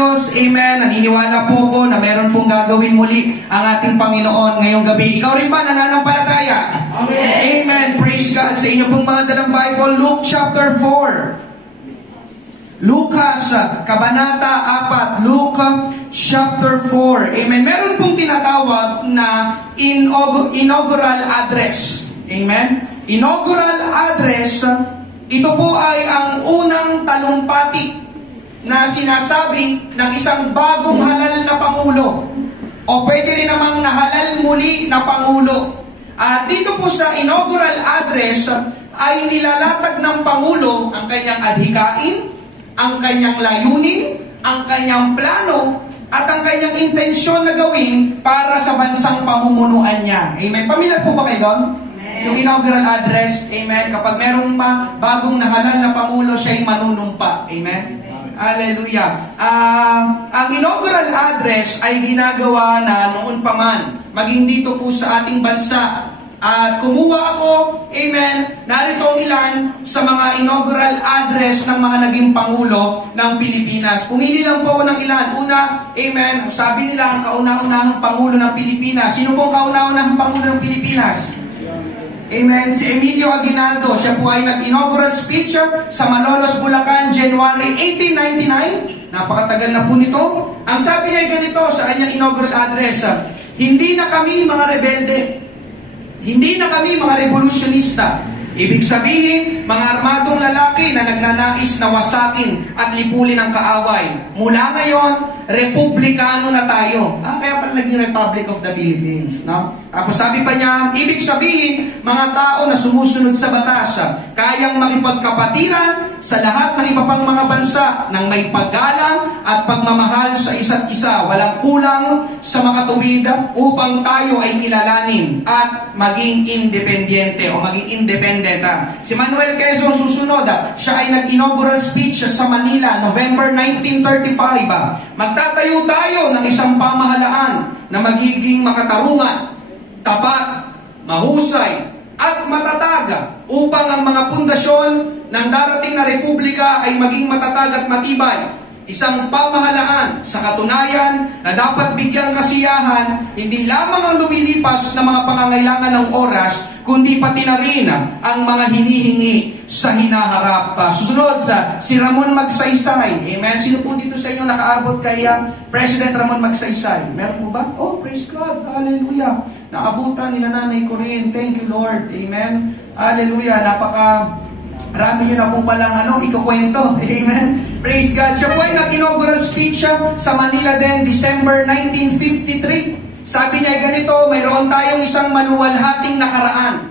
Diyos, amen, naniniwala po ko na meron pong gagawin muli ang ating Panginoon ngayong gabi. Ikaw rin ba nananampalataya? Amen. Amen. Praise God. Sa inyo pong mga dalang Bible, Luke chapter 4. Lucas, Kabanata 4, Luke chapter 4. Amen. Meron pong tinatawag na inaugural address. Amen. Inaugural address, ito po ay ang unang talumpati na sinasabi ng isang bagong halal na Pangulo. O pwede rin namang nahalal muli na Pangulo. At dito po sa inaugural address ay nilalatag ng Pangulo ang kanyang adhikain, ang kanyang layunin, ang kanyang plano, at ang kanyang intensyon na gawin para sa bansang pamumunuan niya. Amen. Pamilyar po ba kayo doon? Yung inaugural address, amen. Kapag merong bagong nahalal na Pangulo, siya'y manunumpa. Amen. Hallelujah. Ang inaugural address ay ginagawa na noon pa man, maging dito po sa ating bansa. At kumuha ako, amen, narito ang ilan sa mga inaugural address ng mga naging Pangulo ng Pilipinas. Pumili lang po ako ng ilan. Una, amen, sabi nila ang kauna-unahang Pangulo ng Pilipinas. Sino po ang kauna-unahang Pangulo ng Pilipinas? Amen. Si Emilio Aguinaldo, siya po ay nag-inaugural speech sa Malolos, Bulacan, January 1899. Napakatagal na po nito. Ang sabi niya ay ganito sa kanyang inaugural address, hindi na kami mga rebelde. Hindi na kami mga revolusyonista. Ibig sabihin, mga armadong lalaki na nagnanais na wasakin at lipulin ang kaaway. Mula ngayon, republikano na tayo. Kaya pala naging Republic of the Philippines. No? Tapos sabi pa niya, ibig sabihin, mga tao na sumusunod sa batas, kayang makipagkapatiran sa lahat ng iba pang mga bansa ng may paggalang at pagmamahal sa isa't isa. Walang kulang sa makatuwid upang tayo ay kilalanin at maging independyente o maging independent. Si Manuel Quezon susunod, siya ay nag-inaugural speech sa Manila, November 1935. Magtatayo tayo ng isang pamahalaan na magiging makatarungan, tapat, mahusay, at matatag upang ang mga pundasyon ng darating na republika ay maging matatag at matibay. Isang pamahalaan sa katunayan na dapat bigyang kasiyahan hindi lamang ang lumilipas na mga pangangailangan ng oras, kundi pati na rin ang mga hinihingi sa hinaharap. Susunod si Ramon Magsaysay. Amen. Sino po dito sa inyo nakaabot kay President Ramon Magsaysay? Meron po ba? Oh, praise God. Hallelujah. Naabutan ni nanay ko rin. Thank you, Lord. Amen. Hallelujah. Marami yun na po palang ikukwento. Amen. Praise God. Siya po ay nag-inaugural speech sa Manila din, December 1953. Sabi niya ay ganito, mayroon tayong isang maluwalhating nakaraan.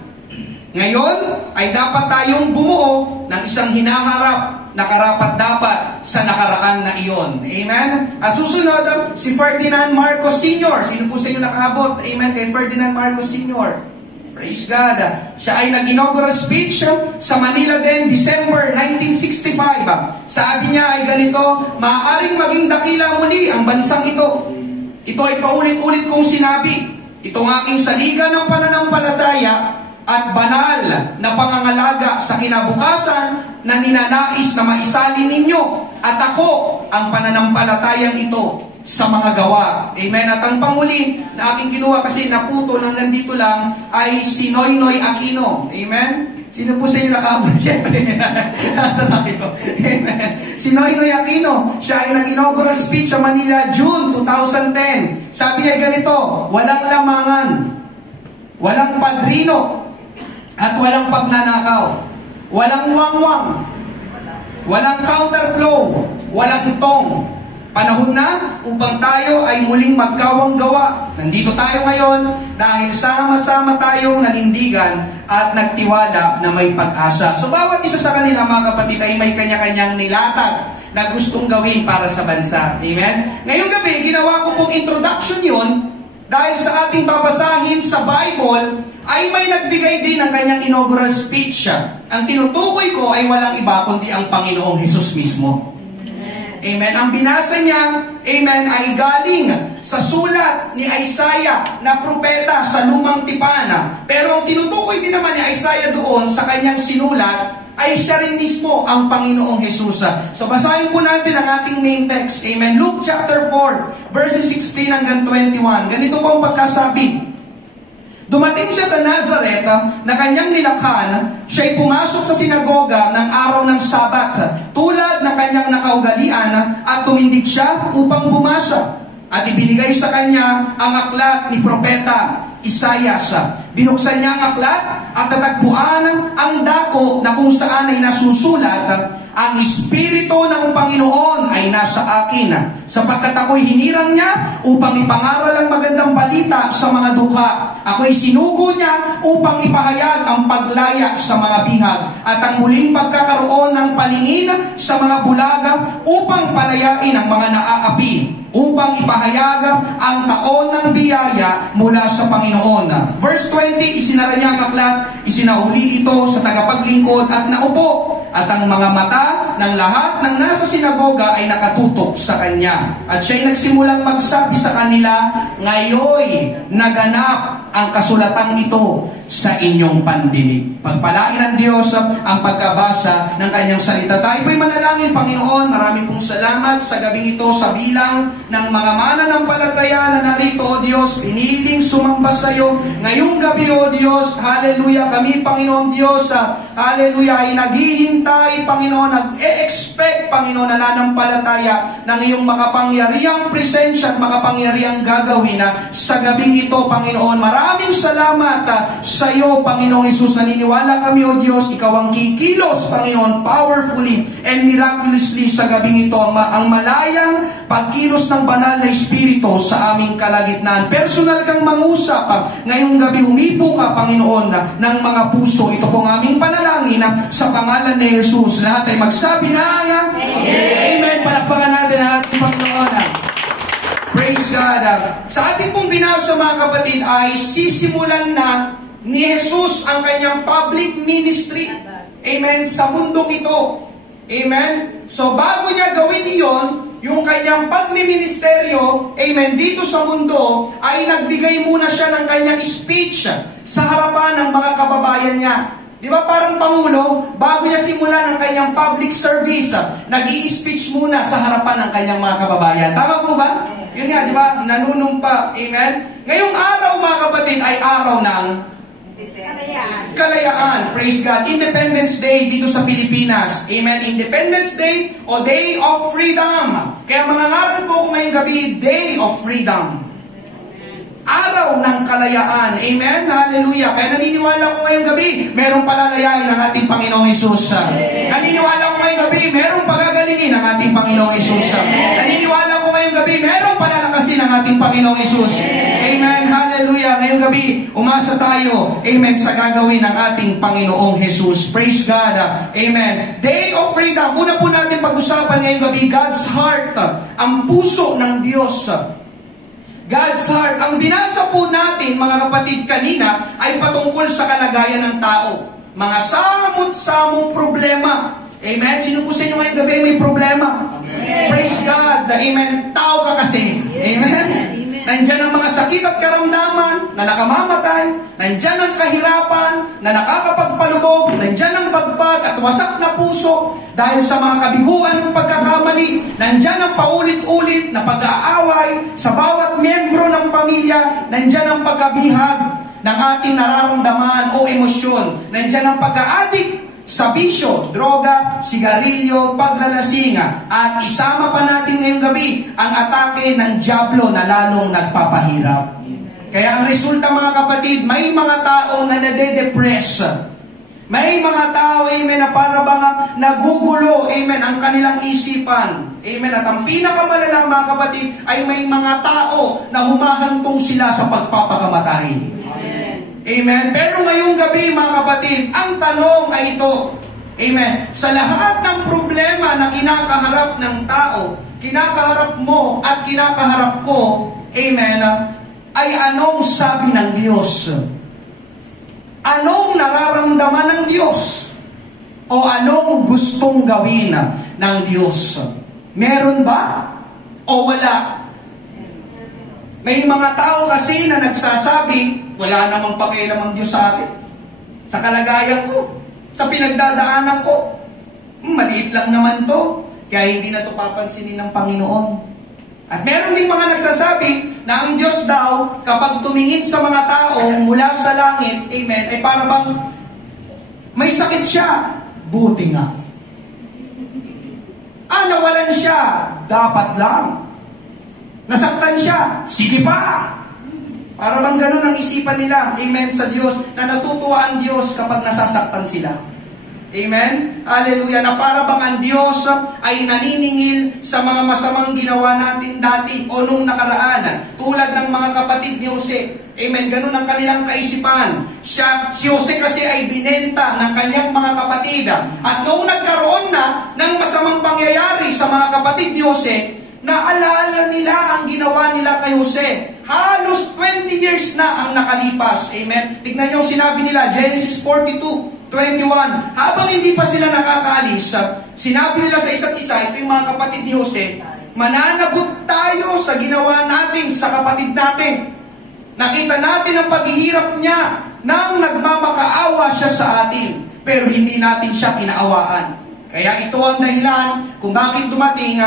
Ngayon ay dapat tayong bumuo ng isang hinaharap na karapat-dapat sa nakaraan na iyon. Amen? At susunod, si Ferdinand Marcos Sr. Sino po sa inyo nakaabot? Amen? Kay Ferdinand Marcos Sr. Praise God. Siya ay nag-inaugural speech sa Manila din, December 1965. Sabi niya ay ganito, maaaring maging dakila muli ang bansang ito. Ito ay paulit-ulit kong sinabi. Itong aking saligan ng pananampalataya at banal na pangangalaga sa kinabukasan na ninanais na maisalin ninyo. At ako ang pananampalatayang ito sa mga gawa. Amen. At ang panguli na aking kinuha kasi naputo hanggang dito lang ay si Noynoy Aquino. Amen. Sino po sa inyo nakaabot? Siyempre. Amen. Si Noynoy Aquino, siya ay nag-inaugural speech sa Manila, June 2010. Sabi niya ganito, walang lamangan, walang padrino, at walang pagnanakaw, walang wangwang, walang counterflow, walang tong. Panahon na upang tayo ay muling magkawang gawa. Nandito tayo ngayon dahil sama-sama tayong nanindigan at nagtiwala na may pag-asa. So bawat isa sa kanila mga kapatid ay may kanya-kanyang nilatag na gustong gawin para sa bansa. Amen? Ngayong gabi, ginawa ko pong introduction yun dahil sa ating babasahin sa Bible ay may nagbigay din ng kanyang inaugural speech. Ang tinutukoy ko ay walang iba kundi ang Panginoong Hesus mismo. Amen. Ang binasa niya, amen, ay galing sa sulat ni Isaiah na propeta sa Lumang Tipan. Pero ang tinutukoy din naman ni Isaiah doon sa kanyang sinulat ay siya rin mismo ang Panginoong Jesus. So basahin po natin ang ating main text. Amen. Luke chapter 4, verses 16 hanggang 21. Ganito po ang pagkasabi. Dumating siya sa Nazareth na kanyang nilakhan, siya'y pumasok sa sinagoga ng araw ng Sabat, tulad ng kanyang nakaugalian, at tumindig siya upang bumasa. At ibinigay sa kanya ang aklat ni Propeta Isaias. Binuksan niya ang aklat at natagpuan ang dako na kung saan ay nasusulat, ang Espiritu ng Panginoon ay nasa akin, sapagkat ako'y hinirang niya upang ipangaral ang magandang balita sa mga dukha. Ako'y sinugo niya upang ipahayag ang paglaya sa mga bihag at ang muling pagkakaroon ng paningin sa mga bulaga, upang palayain ang mga naaapi, upang ipahayag ang taon ng biyaya mula sa Panginoon. Verse 20, isinara niya ang aklat, isinauli ito sa tagapaglingkod at naupo, at ang mga mata ng lahat ng nasa sinagoga ay nakatutok sa kanya. At siya'y nagsimulang magsabi sa kanila, ngayoy naganap ang kasulatang ito sa inyong pandinig. Pagpalain ng Diyos ang pagkabasa ng kanyang salita. Tayo po'y manalangin, Panginoon. Maraming pong salamat sa gabing ito sa bilang ng mga mananampalataya na narito, O Diyos, piniling sumamba sa iyo ngayong gabi, O Diyos. Hallelujah. Kami, Panginoon Diyos, hallelujah, ay naghihintay, Panginoon, nag-e-expect, Panginoon, na nanampalataya ng iyong makapangyarihang presensya at makapangyarihang gagawin sa gabing ito, Panginoon. Maraming salamat sa iyo, Panginoong Hesus. Naniniwala kami, O Diyos, ikaw ang kikilos, Panginoon, powerfully and miraculously sa gabing ito. Ang malayang pagkilos ng banal na Espiritu sa aming kalagitnaan. Personal kang mangusap. Ngayong gabi, humipo ka, Panginoon, ng mga puso. Ito pong aming panalangin sa pangalan ni Jesus. Lahat ay magsabi na Amen. Palakpakan natin ang ating Panginoon. Praise God. Sa ating pong binasa, mga kapatid, ay sisimulan na ni Jesus ang kanyang public ministry. Amen. Sa mundong ito. Amen. So bago niya gawin iyon, yung kanyang pagmiministeryo, amen, dito sa mundo, ay nagbigay muna siya ng kanyang speech sa harapan ng mga kababayan niya. Di ba parang Pangulo, bago niya simulan ang kanyang public service, nag-i-speech muna sa harapan ng kanyang mga kababayan. Tama po ba? Yun nga, di ba? Nanunumpa. Amen? Ngayong araw, mga kapatid, ay araw ng Kalayaan. Praise God. Independence Day dito sa Pilipinas. Amen. Independence Day o Day of Freedom. Kaya mangangaral po ko ngayong gabi, Day of Freedom. Araw ng kalayaan. Amen. Hallelujah. Kaya naniniwala ko ngayong gabi, merong palalayain ng ating Panginoong Hesus. Naniniwala ko ngayong gabi, merong pagagalingin ng ating Panginoong Hesus. Naniniwala ko ngayong gabi, merong palalakasin ng ating Panginoong Hesus. Amen. Hallelujah. Ngayong gabi, umasa tayo, amen, sa gagawin ng ating Panginoong Hesus. Praise God. Amen. Day of Freedom. Una po natin pag-usapan ngayong gabi, God's heart. Ang puso ng Diyos. God's heart. Ang binasa po natin, mga kapatid, kanina, ay patungkol sa kalagayan ng tao. Mga samot-samong problema. Amen. Sino po sa inyo ngayong gabi may problema? Amen. Praise God. Amen. Tao ka kasi. Amen. Nandyan ang mga sakit at karamdaman na nakamamatay. Nandyan ang kahirapan na nakakapagpalubog. Nandyan ang pagpag at wasak na puso dahil sa mga kabiguan ng pagkakamali. Nandyan ang paulit-ulit na pag-aaway sa bawat miyembro ng pamilya. Nandyan ang pagkabihag ng ating nararamdaman o emosyon. Nandyan ang pagka-addict sa bisyo, droga, sigarilyo, paglalasinga. At isama pa natin ngayong gabi ang atake ng dyablo na lalong nagpapahirap. Kaya ang resulta, mga kapatid, may mga tao na nade-depress. May mga tao, amen, na para bang nagugulo, amen, ang kanilang isipan. Amen. At ang pinakamalala, mga kapatid, ay may mga tao na humahantong sila sa pagpapakamatay. Amen. Pero ngayong gabi, mga kapatid, ang tanong ay ito. Amen. Sa lahat ng problema na kinakaharap ng tao, kinakaharap mo at kinakaharap ko, amen, ay anong sabi ng Diyos? Anong nararamdaman ng Diyos? O anong gustong gawin ng Diyos? Meron ba? O wala? May mga tao kasi na nagsasabi, wala namang pakialam ang Diyos sa akin. Sa kalagayan ko. sa pinagdadaanan ko. Maliit lang naman to, kaya hindi na to papansinin ng Panginoon. At meron din mga nagsasabi na ang Diyos daw, kapag tumingin sa mga tao mula sa langit, amen, ay para bang may sakit siya. Buti nga. Nawalan siya. Dapat lang. Nasaktan siya. Sige pa. Para bang ganun ang isipan nila, amen, sa Diyos, na natutuwa ang Diyos kapag nasasaktan sila. Amen? Hallelujah. Na para bang ang Diyos ay naniningil sa mga masamang ginawa natin dati o nung nakaraan. Tulad ng mga kapatid ni Jose. Amen? Ganun ang kanilang kaisipan. Si Jose kasi ay binenta ng kanyang mga kapatid. At noong nagkaroon na ng masamang pangyayari sa mga kapatid ni Jose, naalala nila ang ginawa nila kay Jose. Halos 20 years na ang nakalipas. Amen? Tignan niyo ang sinabi nila, Genesis 42:21. Habang hindi pa sila nakakaalis, sinabi nila sa isa't isa, ito yung mga kapatid ni Jose, mananagot tayo sa ginawa natin sa kapatid natin. Nakita natin ang paghihirap niya nang nagmamakaawa siya sa atin, pero hindi natin siya kinaawaan. Kaya ito ang dahilan kung bakit dumating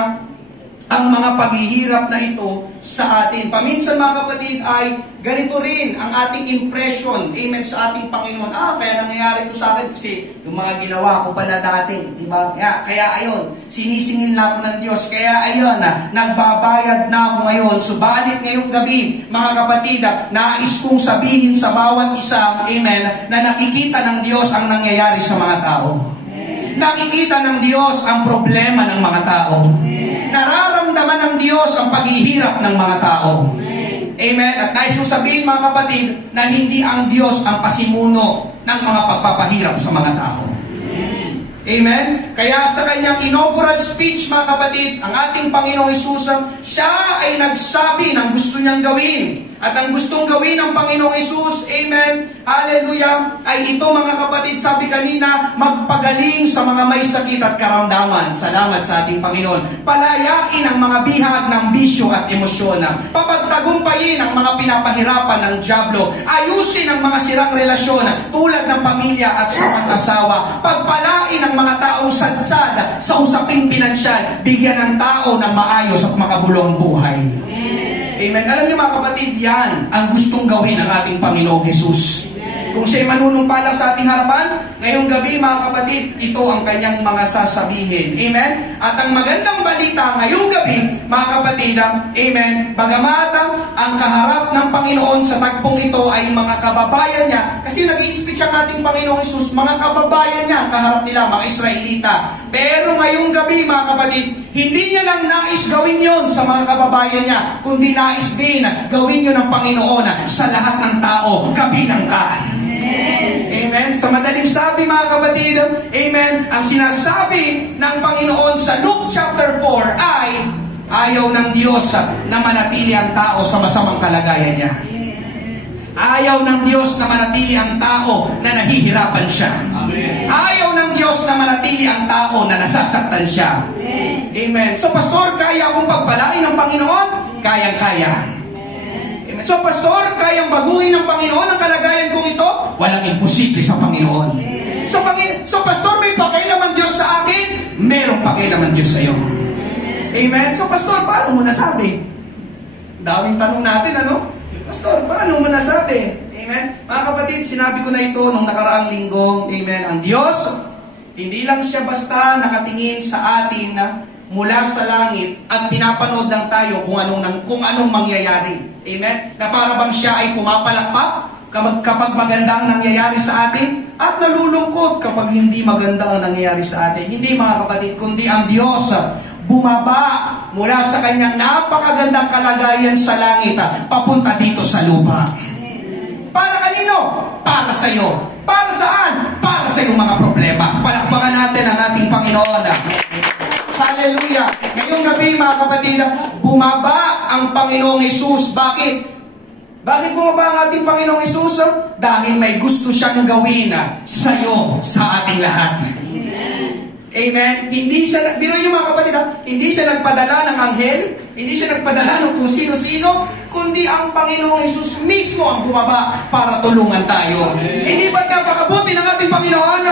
ang mga paghihirap na ito sa atin. Paminsan mga kapatid ay ganito rin ang ating impression, amen, sa ating Panginoon. Kaya nangyayari ito sa akin kasi yung mga ginawa ko pala dati, di ba? Kaya ayun, sinisingil na ako ng Diyos. Kaya ayun, nagbabayad na ako ngayon. Subalit ngayong gabi, mga kapatid, nais kong sabihin sa bawat isa, amen, na nakikita ng Diyos ang nangyayari sa mga tao. Nakikita ng Diyos ang problema ng mga tao. Nararamdaman ng Diyos ang paghihirap ng mga tao. Amen. At nais kong sabihin mga kapatid na hindi ang Diyos ang pasimuno ng mga pagpapahirap sa mga tao. Amen. Kaya sa kanyang inaugural speech mga kapatid, ang ating Panginoong Hesus, siya ay nagsabi ng gusto niyang gawin. At ang gustong gawin ng Panginoong Hesus, amen, hallelujah, ay ito mga kapatid, sabi kanina, magpagaling sa mga may sakit at karamdaman. Salamat sa ating Panginoon. Palayain ang mga bihag ng bisyo at emosyon. Papagtagumpayin ang mga pinapahirapan ng dyablo. Ayusin ang mga sirang relasyon tulad ng pamilya at sa mag-asawa. Pagpalain ang mga taong sadsad sa usaping pinansyal. Bigyan ng tao ng maayos at makabulong buhay. Amen. Alam niyo mga kapatid, yan ang gustong gawin ng ating Panginoong Hesus. Kung siya'y manunumpalang sa ating harapan, ngayong gabi mga kapatid, ito ang kanyang mga sasabihin. Amen? At ang magandang balita ngayong gabi, mga kapatid, amen, bagamat ang kaharap ng Panginoon sa tagpong ito ay mga kababayan niya, kasi nag-i-speech ang ating Panginoong Hesus, mga kababayan niya, kaharap nila, mga Israelita. Pero ngayong gabi, mga kapatid, hindi niya lang nais gawin yon sa mga kababayan niya, kundi nais din gawin yun ng Panginoon sa lahat ng tao, kabilang ka. Amen. Sa madaling sabi mga kapatid, amen, ang sinasabi ng Panginoon sa Luke chapter 4 ay ayaw ng Diyos na manatili ang tao sa masamang kalagayan niya. Ayaw ng Diyos na manatili ang tao na nahihirapan siya. Amen. Ayaw ng Diyos na manatili ang tao na nasasaktan siya. Amen. So pastor, kaya akong pagpalain ng Panginoon? Kayang-kaya. So, pastor, kayang baguhin ng Panginoon ang kalagayan kong ito? Walang imposible sa Panginoon. So, pastor, may pakialaman Diyos sa akin? Merong pakialaman Diyos sa iyo. Amen? So, pastor, paano mo nasabi? Daming tanong natin, ano? Pastor, paano mo nasabi? Amen? Mga kapatid, sinabi ko na ito nung nakaraang linggo. Amen? Ang Diyos, hindi lang siya basta nakatingin sa atin mula sa langit at pinapanood lang tayo kung anong mangyayari. Amen? Na para bang siya ay pumapalakpak kapag maganda ang nangyayari sa atin at nalulungkot kapag hindi maganda ang nangyayari sa atin. Hindi mga kapatid, kundi ang Diyos bumaba mula sa kanyang napakagandang kalagayan sa langit papunta dito sa lupa. Para kanino? Para sa iyo. Para saan? Para sa iyong mga problema. Palakpakan natin ang ating Panginoon. Hallelujah! Ngayong gabi mga kapatid, bumaba ang Panginoong Hesus. Bakit? Bakit bumaba ang ating Panginoong Hesus? Dahil may gusto siyang gawin sa iyo, sa ating lahat. Amen? Hindi siya, biro niyo mga kapatid, hindi siya nagpadala ng anghel, hindi siya nagpadala ng kung sino-sino, kundi ang Panginoong Hesus mismo ang bumaba para tulungan tayo. Hindi ba't napakabuti ng ating Panginoon?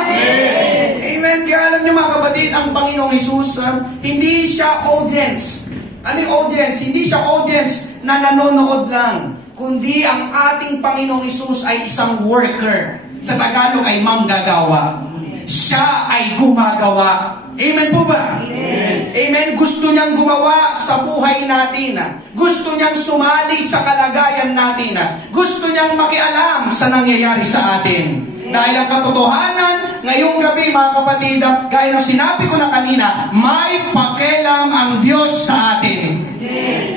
Amen? Kaya alam niyo mga kapatid, ang Panginoong Hesus, hindi siya audience. Ano yung audience? Hindi siya audience na nanonood lang, kundi ang ating Panginoong Hesus ay isang worker. Sa Tagalog ay manggagawa. Siya ay gumagawa. Amen po ba? Amen. Amen. Gusto niyang gumawa sa buhay natin. Gusto niyang sumali sa kalagayan natin. Gusto niyang makialam sa nangyayari sa atin. Dahil ang katotohanan, ngayong gabi mga kapatid, gaya ng sinabi ko na kanina, may pakialam ang Diyos sa atin.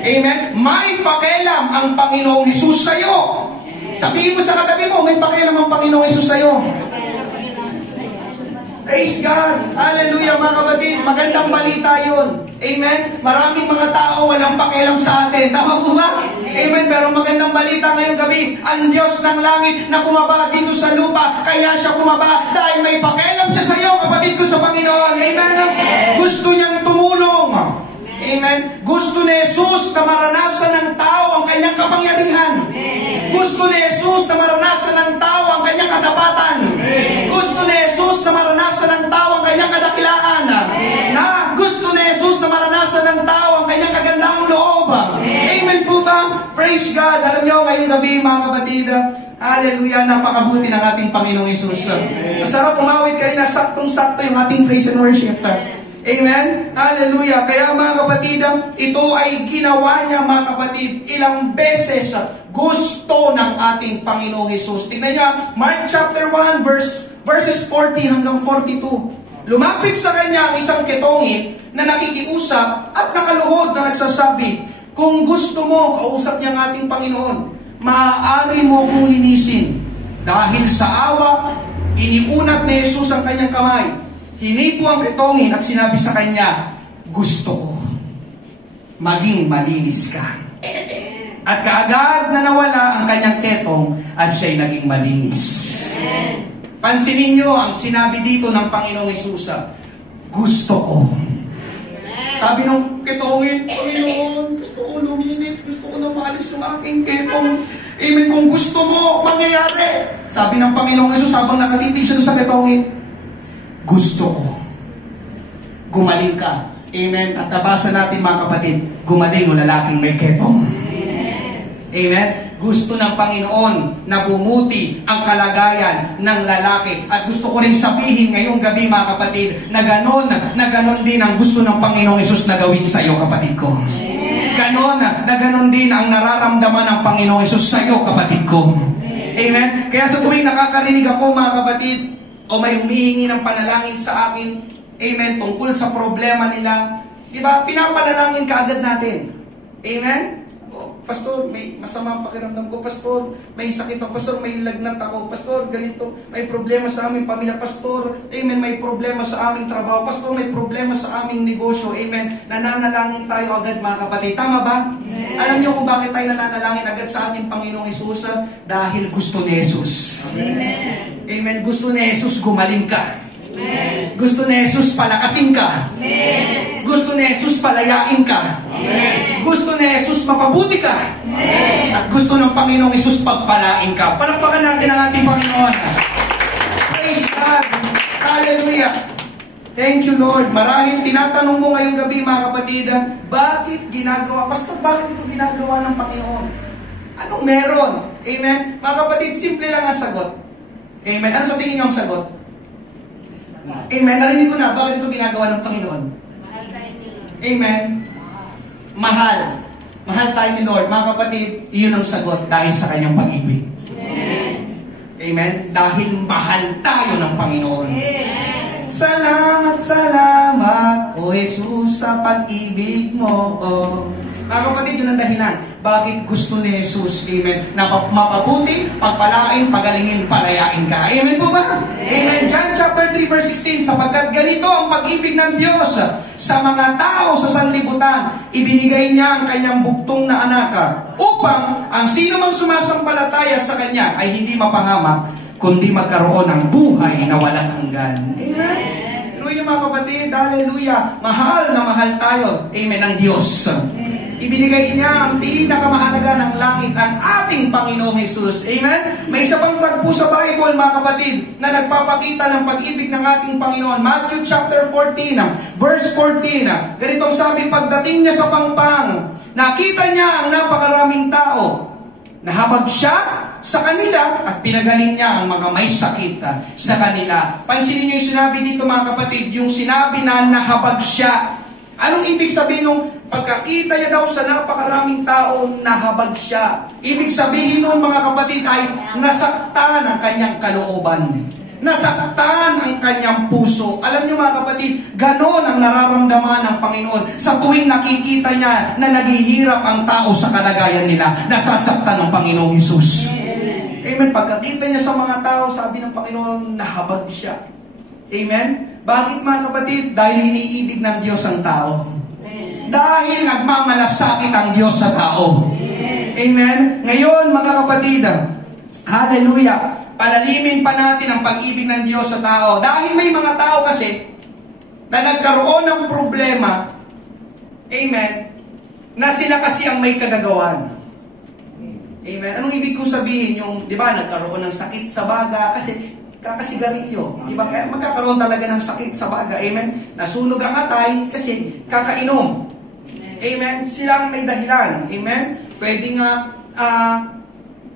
Amen. May pakialam ang Panginoong Hesus sa iyo. Sabihin mo sa katabi mo, may pakialam ang Panginoong Hesus sa iyo. Praise God! Hallelujah mga kapatid! Magandang balita yun. Amen? Maraming mga tao walang pakialam sa atin. Tama po ba? Amen? Pero magandang balita ngayong gabi. Ang Diyos ng langit na bumaba dito sa lupa, kaya siya bumaba dahil may pakialam siya sa iyo, kapatid ko sa Panginoon. Amen? Gusto niyang tumulong. Amen? Gusto ni Jesus na maranasan ng tao ang kanyang kapangyarihan. Gusto ni Jesus na maranasan ng tao ang kanyang katapatan. Gusto ni Jesus na maranasan ng tao ang kanyang kadakilaan. Na gusto ni Jesus na maranasan ng tao ang kanyang kagandahang loob. Amen po ba? Praise God. Alam niyo, ngayong gabi mga kapatid, hallelujah, napakabuti ng ating Panginoong Jesus. Masarap umawit kayo na saktong-sakto yung ating praise and worship. Amen? Hallelujah. Kaya mga kapatid, ito ay ginawa niya mga kapatid ilang beses gusto ng ating Panginoong Jesus. Tingnan niya, Mark chapter 1 verses 40 hanggang 42. Lumapit sa kanya ang isang ketongin na nakikiusap at nakaluhod na nagsasabi, kung gusto mo, kausap niya ang ating Panginoon, maaari mo kong linisin. Dahil sa awa, iniunat ni Jesus ang kanyang kamay. Hinipo ang ketongin at sinabi sa kanya, gusto ko, maging malinis ka. At kaagad na nawala ang kanyang ketong at siya'y naging malinis. Pansinin niyo ang sinabi dito ng Panginoong Hesus, gusto ko. Sabi ng ketongin, Panginoon, gusto ko luminis, gusto ko na maalis yung aking ketong. Amen, kung gusto mo, mangyayari. Sabi ng Panginoong Hesus habang nakatitig siya sa ketongin, gusto ko. Gumaling ka. Amen. At nabasa natin mga kapatid, gumaling o lalaking may ketong. Amen. Gusto ng Panginoon na bumuti ang kalagayan ng lalaki. At gusto ko rin sabihin ngayong gabi mga kapatid, na ganon din ang gusto ng Panginoong Hesus na gawin sa iyo, kapatid ko. Ganon din ang nararamdaman ng Panginoong Hesus sa iyo, kapatid ko. Amen. Kaya sa tuwing nakakarinig ako mga kapatid, o may humihingi ng panalangin sa akin, amen, tungkol sa problema nila, di ba, pinapanalangin kaagad natin. Amen? O, Pastor, may masama ang pakiramdam ko. Pastor, may sakit ako. Pastor, may lagnat ako. Pastor, ganito, may problema sa aming pamilya. Pastor, amen, may problema sa aming trabaho. Pastor, may problema sa aming negosyo. Amen. Nananalangin tayo agad mga kapatid. Tama ba? Amen. Alam niyo kung bakit tayo nananalangin agad sa ating Panginoong Hesus? Dahil gusto ni Jesus. Amen. Amen. Gusto ni Jesus gumaling ka. Amen. Gusto ni Jesus palakasin ka. Amen. Gusto ni Jesus palayain ka. Amen. Gusto ni Jesus mapabuti ka. Amen. At gusto ng Panginoong Jesus pagpalain ka. Palakpakan natin ang ating Panginoon. Praise God. Hallelujah. Thank you, Lord. Marahil tinatanong mo ngayong gabi mga kapatid, bakit ginagawa? Pastor, bakit ito ginagawa ng Panginoon? Anong meron? Amen. Mga kapatid, simple lang ang sagot. Amen. Ano sa tingin niyo ang sagot? Amen. Narinig ko na. Bakit ito ginagawa ng Panginoon? Mahal tayo ni Lord. Amen. Mahal. Mahal tayo ni Lord. Mga kapatid, iyon ang sagot dahil sa kanyang pag-ibig. Amen. Amen. Dahil mahal tayo ng Panginoon. Amen. Salamat, salamat, O Jesus, sa pag-ibig mo. Mga kapatid, yun ang dahilan. Bakit gusto ni Jesus, amen, na mapabuti, pagpalain, pagalingin, palayain ka. Amen po ba? Amen. John chapter 3 verse 16, sapagkat ganito ang pag-ibig ng Diyos sa mga tao sa sanlibutan, ibinigay niya ang kanyang buktong na anak upang ang sino mang sumasampalataya sa kanya ay hindi mapahamak, kundi magkaroon ng buhay na walang hanggan. Amen? Biruin niyo mga kapatid, hallelujah, mahal na mahal tayo, amen, ng Diyos. Ibinigay niya ang pinakamahalaga ng langit, ang ating Panginoong Jesus. Amen? May isa pang tagpo sa Bible, mga kapatid, na nagpapakita ng pag-ibig ng ating Panginoon. Matthew chapter 14, verse 14. Ganitong sabi, pagdating niya sa pangpang, nakita niya ang napakaraming tao. Nahabag siya sa kanila at pinagaling niya ang mga may sakit sa kanila. Pansinin niyo yung sinabi dito, mga kapatid, yung sinabi na nahabag siya. Anong ibig sabihin nung pagkakita niya daw sa napakaraming tao, nahabag siya? Ibig sabihin nun, mga kapatid, ay nasaktan ang kanyang kalooban. Nasaktan ang kanyang puso. Alam niyo mga kapatid, ganon ang nararamdaman ng Panginoon sa tuwing nakikita niya na naghihirap ang tao sa kalagayan nila. Nasasaktan ng Panginoong Hesus. Amen. Pagkakita niya sa mga tao, sabi ng Panginoon, nahabag siya. Amen? Bakit mga kapatid? Dahil iniibig ng Diyos ang tao. Dahil nagmamalasakit ang Diyos sa tao. Amen? Ngayon mga kapatid, hallelujah, palalimin pa natin ang pag-ibig ng Diyos sa tao. Dahil may mga tao kasi na nagkaroon ng problema, amen, na sila kasi ang may kagagawan. Amen? Anong ibig ko sabihin? Yung, di ba, nagkaroon ng sakit sa baga kasi kakasigarilyo. Diba? Kaya magkakaroon talaga ng sakit sa baga. Amen? Nasunog ang atay kasi kakainom. Amen? Silang may dahilan. Amen? Pwede nga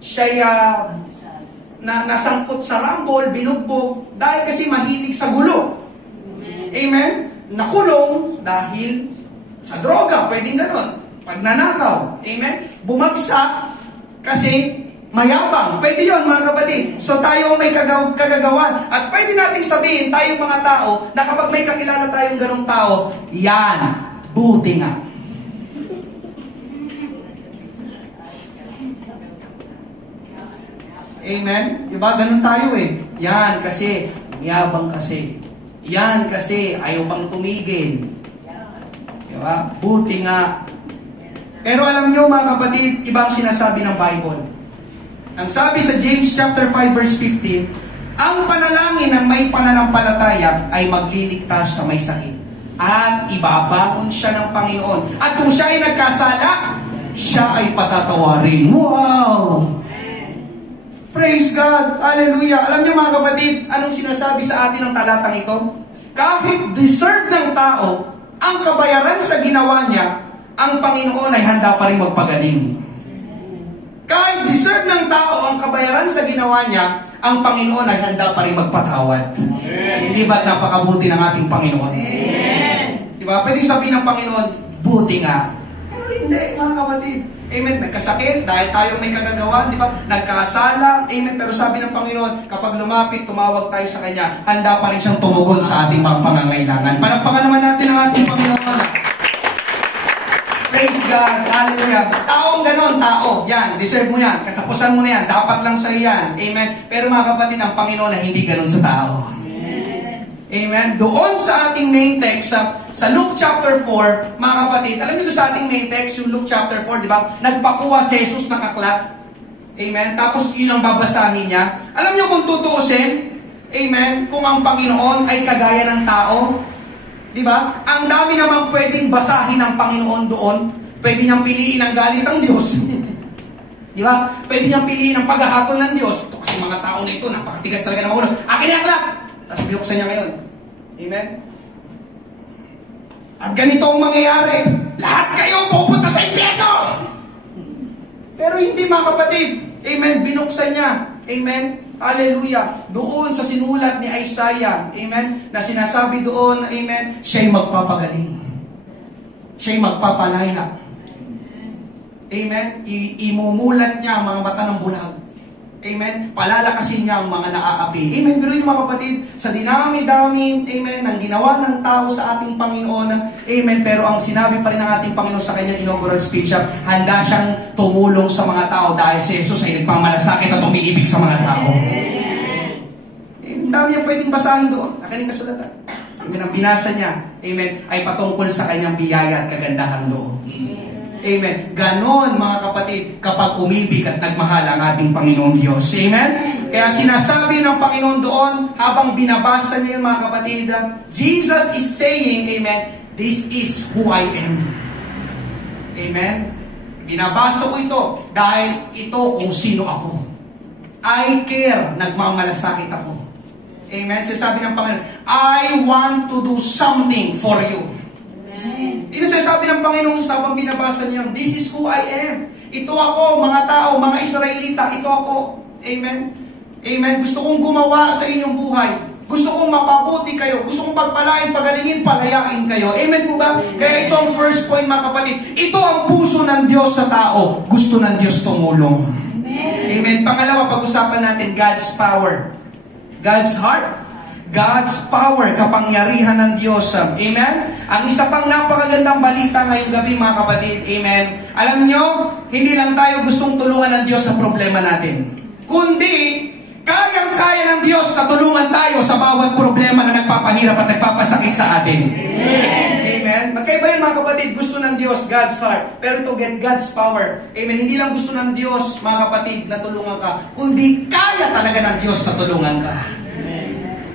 siya nasangkot sa rambol, binugbog, dahil kasi mahilig sa gulo. Amen? Nakulong dahil sa droga. Pwedeng ganon. Pagnanakaw. Amen? Bumagsak kasi mayabang. Pwede yun mga kapatid. So tayo may kagagawan. At pwede nating sabihin, tayong mga tao, na kapag may kakilala tayong ganong tao, yan, buti nga. Amen? Diba? Ganon tayo eh. Yan kasi, mayabang kasi. Yan kasi, ayaw pang tumigil. Diba? Buti nga. Pero alam nyo mga kapatid, ibang sinasabi ng Bible. Ang sabi sa James chapter 5 verse 15, ang panalangin ng may pananampalataya ay magliligtas sa may sakit at ibabangon siya ng Panginoon. At kung siya ay nagkasala, siya ay patatawarin. Wow! Praise God! Hallelujah! Alam niyo mga kapatid, anong sinasabi sa atin ng talatang ito? Kahit deserve ng tao ang kabayaran sa ginawa niya, ang Panginoon ay handa pa rin magpagaling. Kahit deserve ng tao ang kabayaran sa ginawa niya, ang Panginoon ay handa pa rin magpatawad. Amen. Hindi ba't napakabuti ng ating Panginoon? Amen. Diba? Pwede sabihin ng Panginoon, buti nga. Pero hindi, mga kapatid. Amen. Nagkasakit dahil tayo may kagagawa, di ba? Nagkasala. Amen. Pero sabi ng Panginoon, kapag lumapit, tumawag tayo sa Kanya, handa pa rin siyang tumugon sa ating mga pangangailangan. Palakpakan naman natin ang ating Panginoon. Praise God. Hallelujah. Taong ganon, tao. Yan, deserve mo yan. Katapusan mo na yan. Dapat lang sa'yo yan. Amen. Pero mga kapatid, ang Panginoon na hindi ganon sa tao. Amen. Amen. Doon sa ating main text, sa Luke chapter 4, mga kapatid, alam niyo sa ating main text, yung Luke chapter 4, di ba? Nagpakuha si Jesus ng aklat. Amen. Tapos yun ang babasahin niya. Alam niyo kung tutuusin, amen, kung ang Panginoon ay kagaya ng tao, di ba? Ang dami naman pwedeng basahin ng Panginoon doon. Pwede niyang piliin ang galit ng Diyos. Di ba? Pwede niyang piliin ang paghahatol ng Diyos. Ito kasi mga tao na ito, napakatigas talaga ng ulo. Akin yung aklat! Tapos binuksan niya ngayon. Amen? At ganito ang mangyayari. Lahat kayo pupunta sa impyerno! Pero hindi mga kapatid. Amen? Binuksan niya. Amen? Hallelujah. Doon sa sinulat ni Isaiah, amen, na sinasabi doon, amen, siya'y magpapagaling. Siya'y magpapalaya. Amen. Imumulat niya ang mga mata ng bulag. Amen. Palalakasin niya ang mga naaapi. Amen. Pero yung mga kapatid, sa dinami-dami, amen, ang ginawa ng tao sa ating Panginoon, amen, pero ang sinabi pa rin ng ating Panginoon sa kanyang inaugural speech, handa siyang tumulong sa mga tao dahil si Jesus ay nagpamalasakit at umiibig sa mga tao. Ang dami yung pwedeng basahin doon. Nakaling kasulatan. Amen. Ang binasa niya, amen, ay patungkol sa kanyang biyaya at kagandahang loob. Amen. Ganon mga kapatid kapag umibig at nagmahal ang ating Panginoong Diyos. Amen. Kaya sinasabi ng Panginoon doon, habang binabasa niyo mga kapatid, Jesus is saying, amen, this is who I am. Amen? Binabasa ko ito dahil ito kung sino ako. I care, nagmamalasakit ako. Amen? Sinasabi ng Panginoon, I want to do something for you. Sinasabi ng Panginoon sa habang binabasa niyo, this is who I am. Ito ako, mga tao, mga Israelita, ito ako. Amen? Amen? Gusto kong gumawa sa inyong buhay. Gusto kong mapabuti kayo. Gusto kong pagpalain, pagalingin, palayain kayo. Amen po ba? Kaya ito ang first point, mga kapatid. Ito ang puso ng Diyos sa tao. Gusto ng Diyos tumulong. Amen? Pangalawa, pag-usapan natin God's power. God's heart. God's power, kapangyarihan ng Diyos. Amen? Ang isa pang napakagandang balita ngayong gabi, mga kapatid. Amen? Alam nyo, hindi lang tayo gustong tulungan ng Diyos sa problema natin. Kundi, kayang-kaya ng Diyos na tulungan tayo sa bawat problema na nagpapahirap at nagpapasakit sa atin. Amen? Magkaiba yun, mga kapatid. Gusto ng Diyos, God's heart. Pero to get God's power. Amen? Hindi lang gusto ng Diyos, mga kapatid, na tulungan ka. Kundi, kaya talaga ng Diyos na tulungan ka.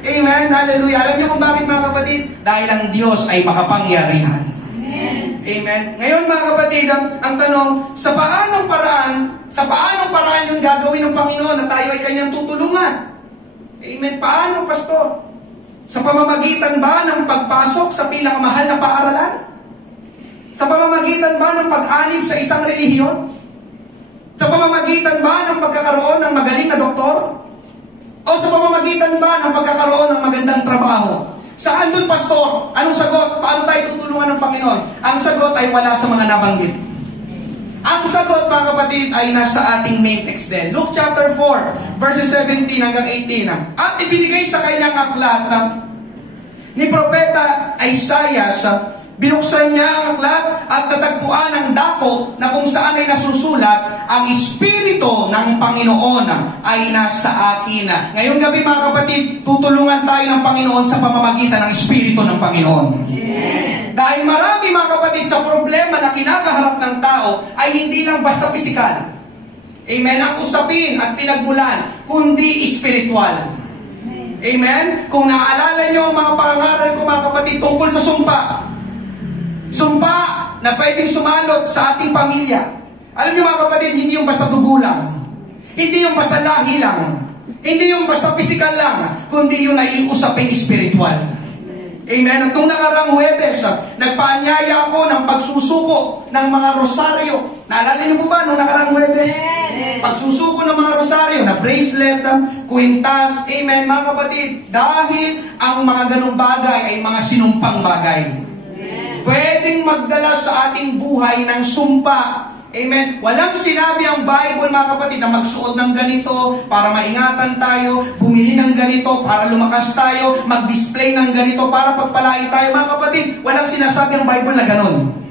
Amen? Hallelujah. Alam niyo kung bakit, mga kapatid? Dahil ang Diyos ay makapangyarihan. Amen? Ngayon, mga kapatid, ang tanong, sa paanong paraan yung gagawin ng Panginoon na tayo ay Kanyang tutulungan? Amen? Paano, Pastor? Sa pamamagitan ba ng pagpasok sa pinakamahal na paaralan? Sa pamamagitan ba ng pag-anib sa isang relihiyon? Sa pamamagitan ba ng pagkakaroon ng magaling na doktor? O sa pamamagitan ba ng pagkakaroon ng magandang trabaho? Saan dun, Pastor? Anong sagot? Paano tayo tutulungan ng Panginoon? Ang sagot ay wala sa mga nabanggit. Ang sagot, mga kapatid, ay nasa ating main text din. Luke chapter 4, verses 17 hanggang 18. At ibinigay sa kanyang aklat ni Propeta Isaiah, binuksan niya ang aklat at natagpuan ang dako na kung saan ay nasusulat, ang Espiritu ng Panginoon ay nasa akin. Ngayong gabi, mga kapatid, tutulungan tayo ng Panginoon sa pamamagitan ng Espiritu ng Panginoon. Amen. Dahil marami, mga kapatid, sa problema na kinakaharap ng tao ay hindi lang basta pisikal. Amen? Ang usapin at pinagmulan, kundi espiritual. Amen? Kung naaalala nyo ang mga pangaral ko, mga kapatid, tungkol sa sumpa. Sumpa na pwedeng sumalot sa ating pamilya. Alam niyo, mga kapatid, hindi yung basta dugo lang. Hindi yung basta lahi lang. Hindi yung basta physical lang. Kundi yung naiusaping spiritual. Amen? At nung nakarang Huwebes, nagpaanyaya ako ng pagsusuko ng mga rosaryo. Naalala niyo po ba nung nakarang Huwebes? Pagsusuko ng mga rosaryo, na bracelet, kwintas, amen, mga kapatid. Dahil ang mga ganung bagay ay mga sinumpang bagay. Pwedeng magdala sa ating buhay ng sumpa. Amen. Walang sinabi ang Bible, mga kapatid, na magsuot ng ganito para maingatan tayo, bumili ng ganito para lumakas tayo, mag-display ng ganito para pagpalain tayo, mga kapatid. Walang sinasabi ang Bible na ganon.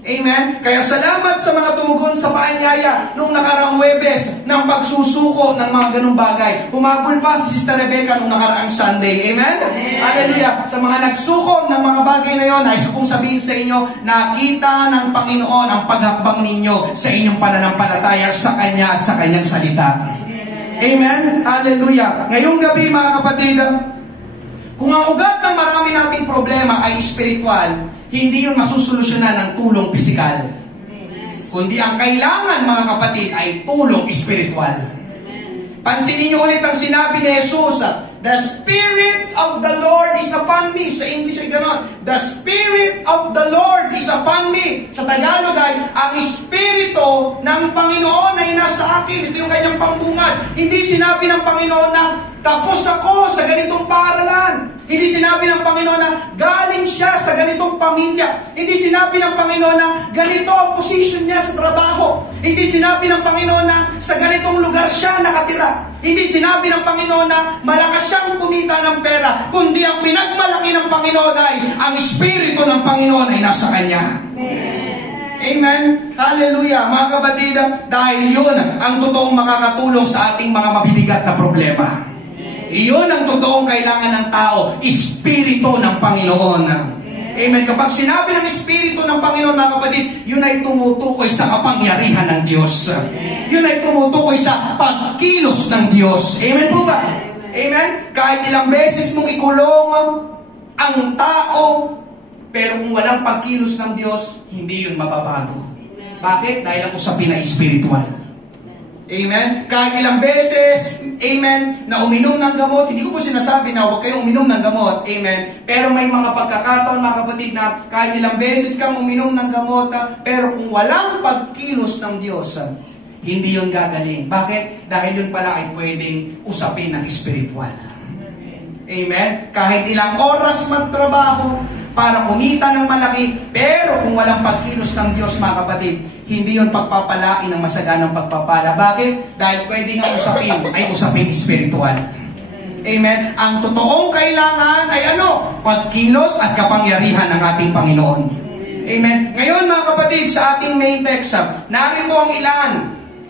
Amen. Kaya salamat sa mga tumugon sa paanyaya nung nakarang Huwebes ng pagsusuko ng mga ganung bagay. Humabol pa si Sister Rebecca nung nakaraang Sunday. Amen? Amen. Hallelujah. Sa mga nagsuko ng mga bagay na yon, ay kung sabihin sa inyo, nakita ng Panginoon ang paghakbang ninyo sa inyong pananampalataya sa Kanya at sa Kanyang salita. Amen? Hallelujah. Ngayong gabi, mga kapatid, kung ang ugat ng marami nating problema ay spiritual, hindi yun masusolusyonan ng tulong pisikal. Kundi ang kailangan, mga kapatid, ay tulong espiritual. Pansinin niyo ulit ang sinabi ni Jesus, the Spirit of the Lord is upon me. Sa English ay gano'n, the Spirit of the Lord is upon me. Sa Tagalog ay, ang Espiritu ng Panginoon ay nasa akin. Ito yung kanyang pambungad. Hindi sinabi ng Panginoon na tapos ako sa ganitong paaralan. Hindi sinabi ng Panginoon na galing siya sa ganitong pamilya. Hindi sinabi ng Panginoon na ganito ang position niya sa trabaho. Hindi sinabi ng Panginoon na sa ganitong lugar siya nakatira. Hindi sinabi ng Panginoon na malakas siyang kumita ng pera. Kundi ang pinagmalaki ng Panginoon ay ang Espiritu ng Panginoon ay nasa Kanya. Amen? Hallelujah. Mga kapatid, dahil yun ang totoong makakatulong sa ating mga mabibigat na problema. Iyon ang totoong kailangan ng tao, Espiritu ng Panginoon. Amen. Kapag sinabi ng Espiritu ng Panginoon, mga kapatid, yun ay tumutukoy sa kapangyarihan ng Diyos. Yun ay tumutukoy sa pagkilos ng Diyos. Amen po ba? Amen? Kahit ilang beses mong ikulong ang tao, pero kung walang pagkilos ng Diyos, hindi yun mababago. Bakit? Dahil ang usapin ay spiritual. Amen? Kahit ilang beses, amen, na uminom ng gamot, hindi ko po sinasabi na huwag kayong uminom ng gamot, amen, pero may mga pagkakataon, mga kapatid, na kahit ilang beses kang uminom ng gamot, pero kung walang pagkilos ng Diyos, hindi yun gagaling. Bakit? Dahil yun pala ay pwedeng usapin ng spiritual. Amen? Kahit ilang oras magtrabaho para kumita ng malaki, pero kung walang pagkilos ng Diyos, mga kapatid, hindi yun pagpapalain ng masaganang pagpapala. Bakit? Dahil pwede nga usapin ay usapin spiritual. Amen? Ang totoong kailangan ay ano? Pagkilos at kapangyarihan ng ating Panginoon. Amen? Ngayon, mga kapatid, sa ating main text, narito ang ilan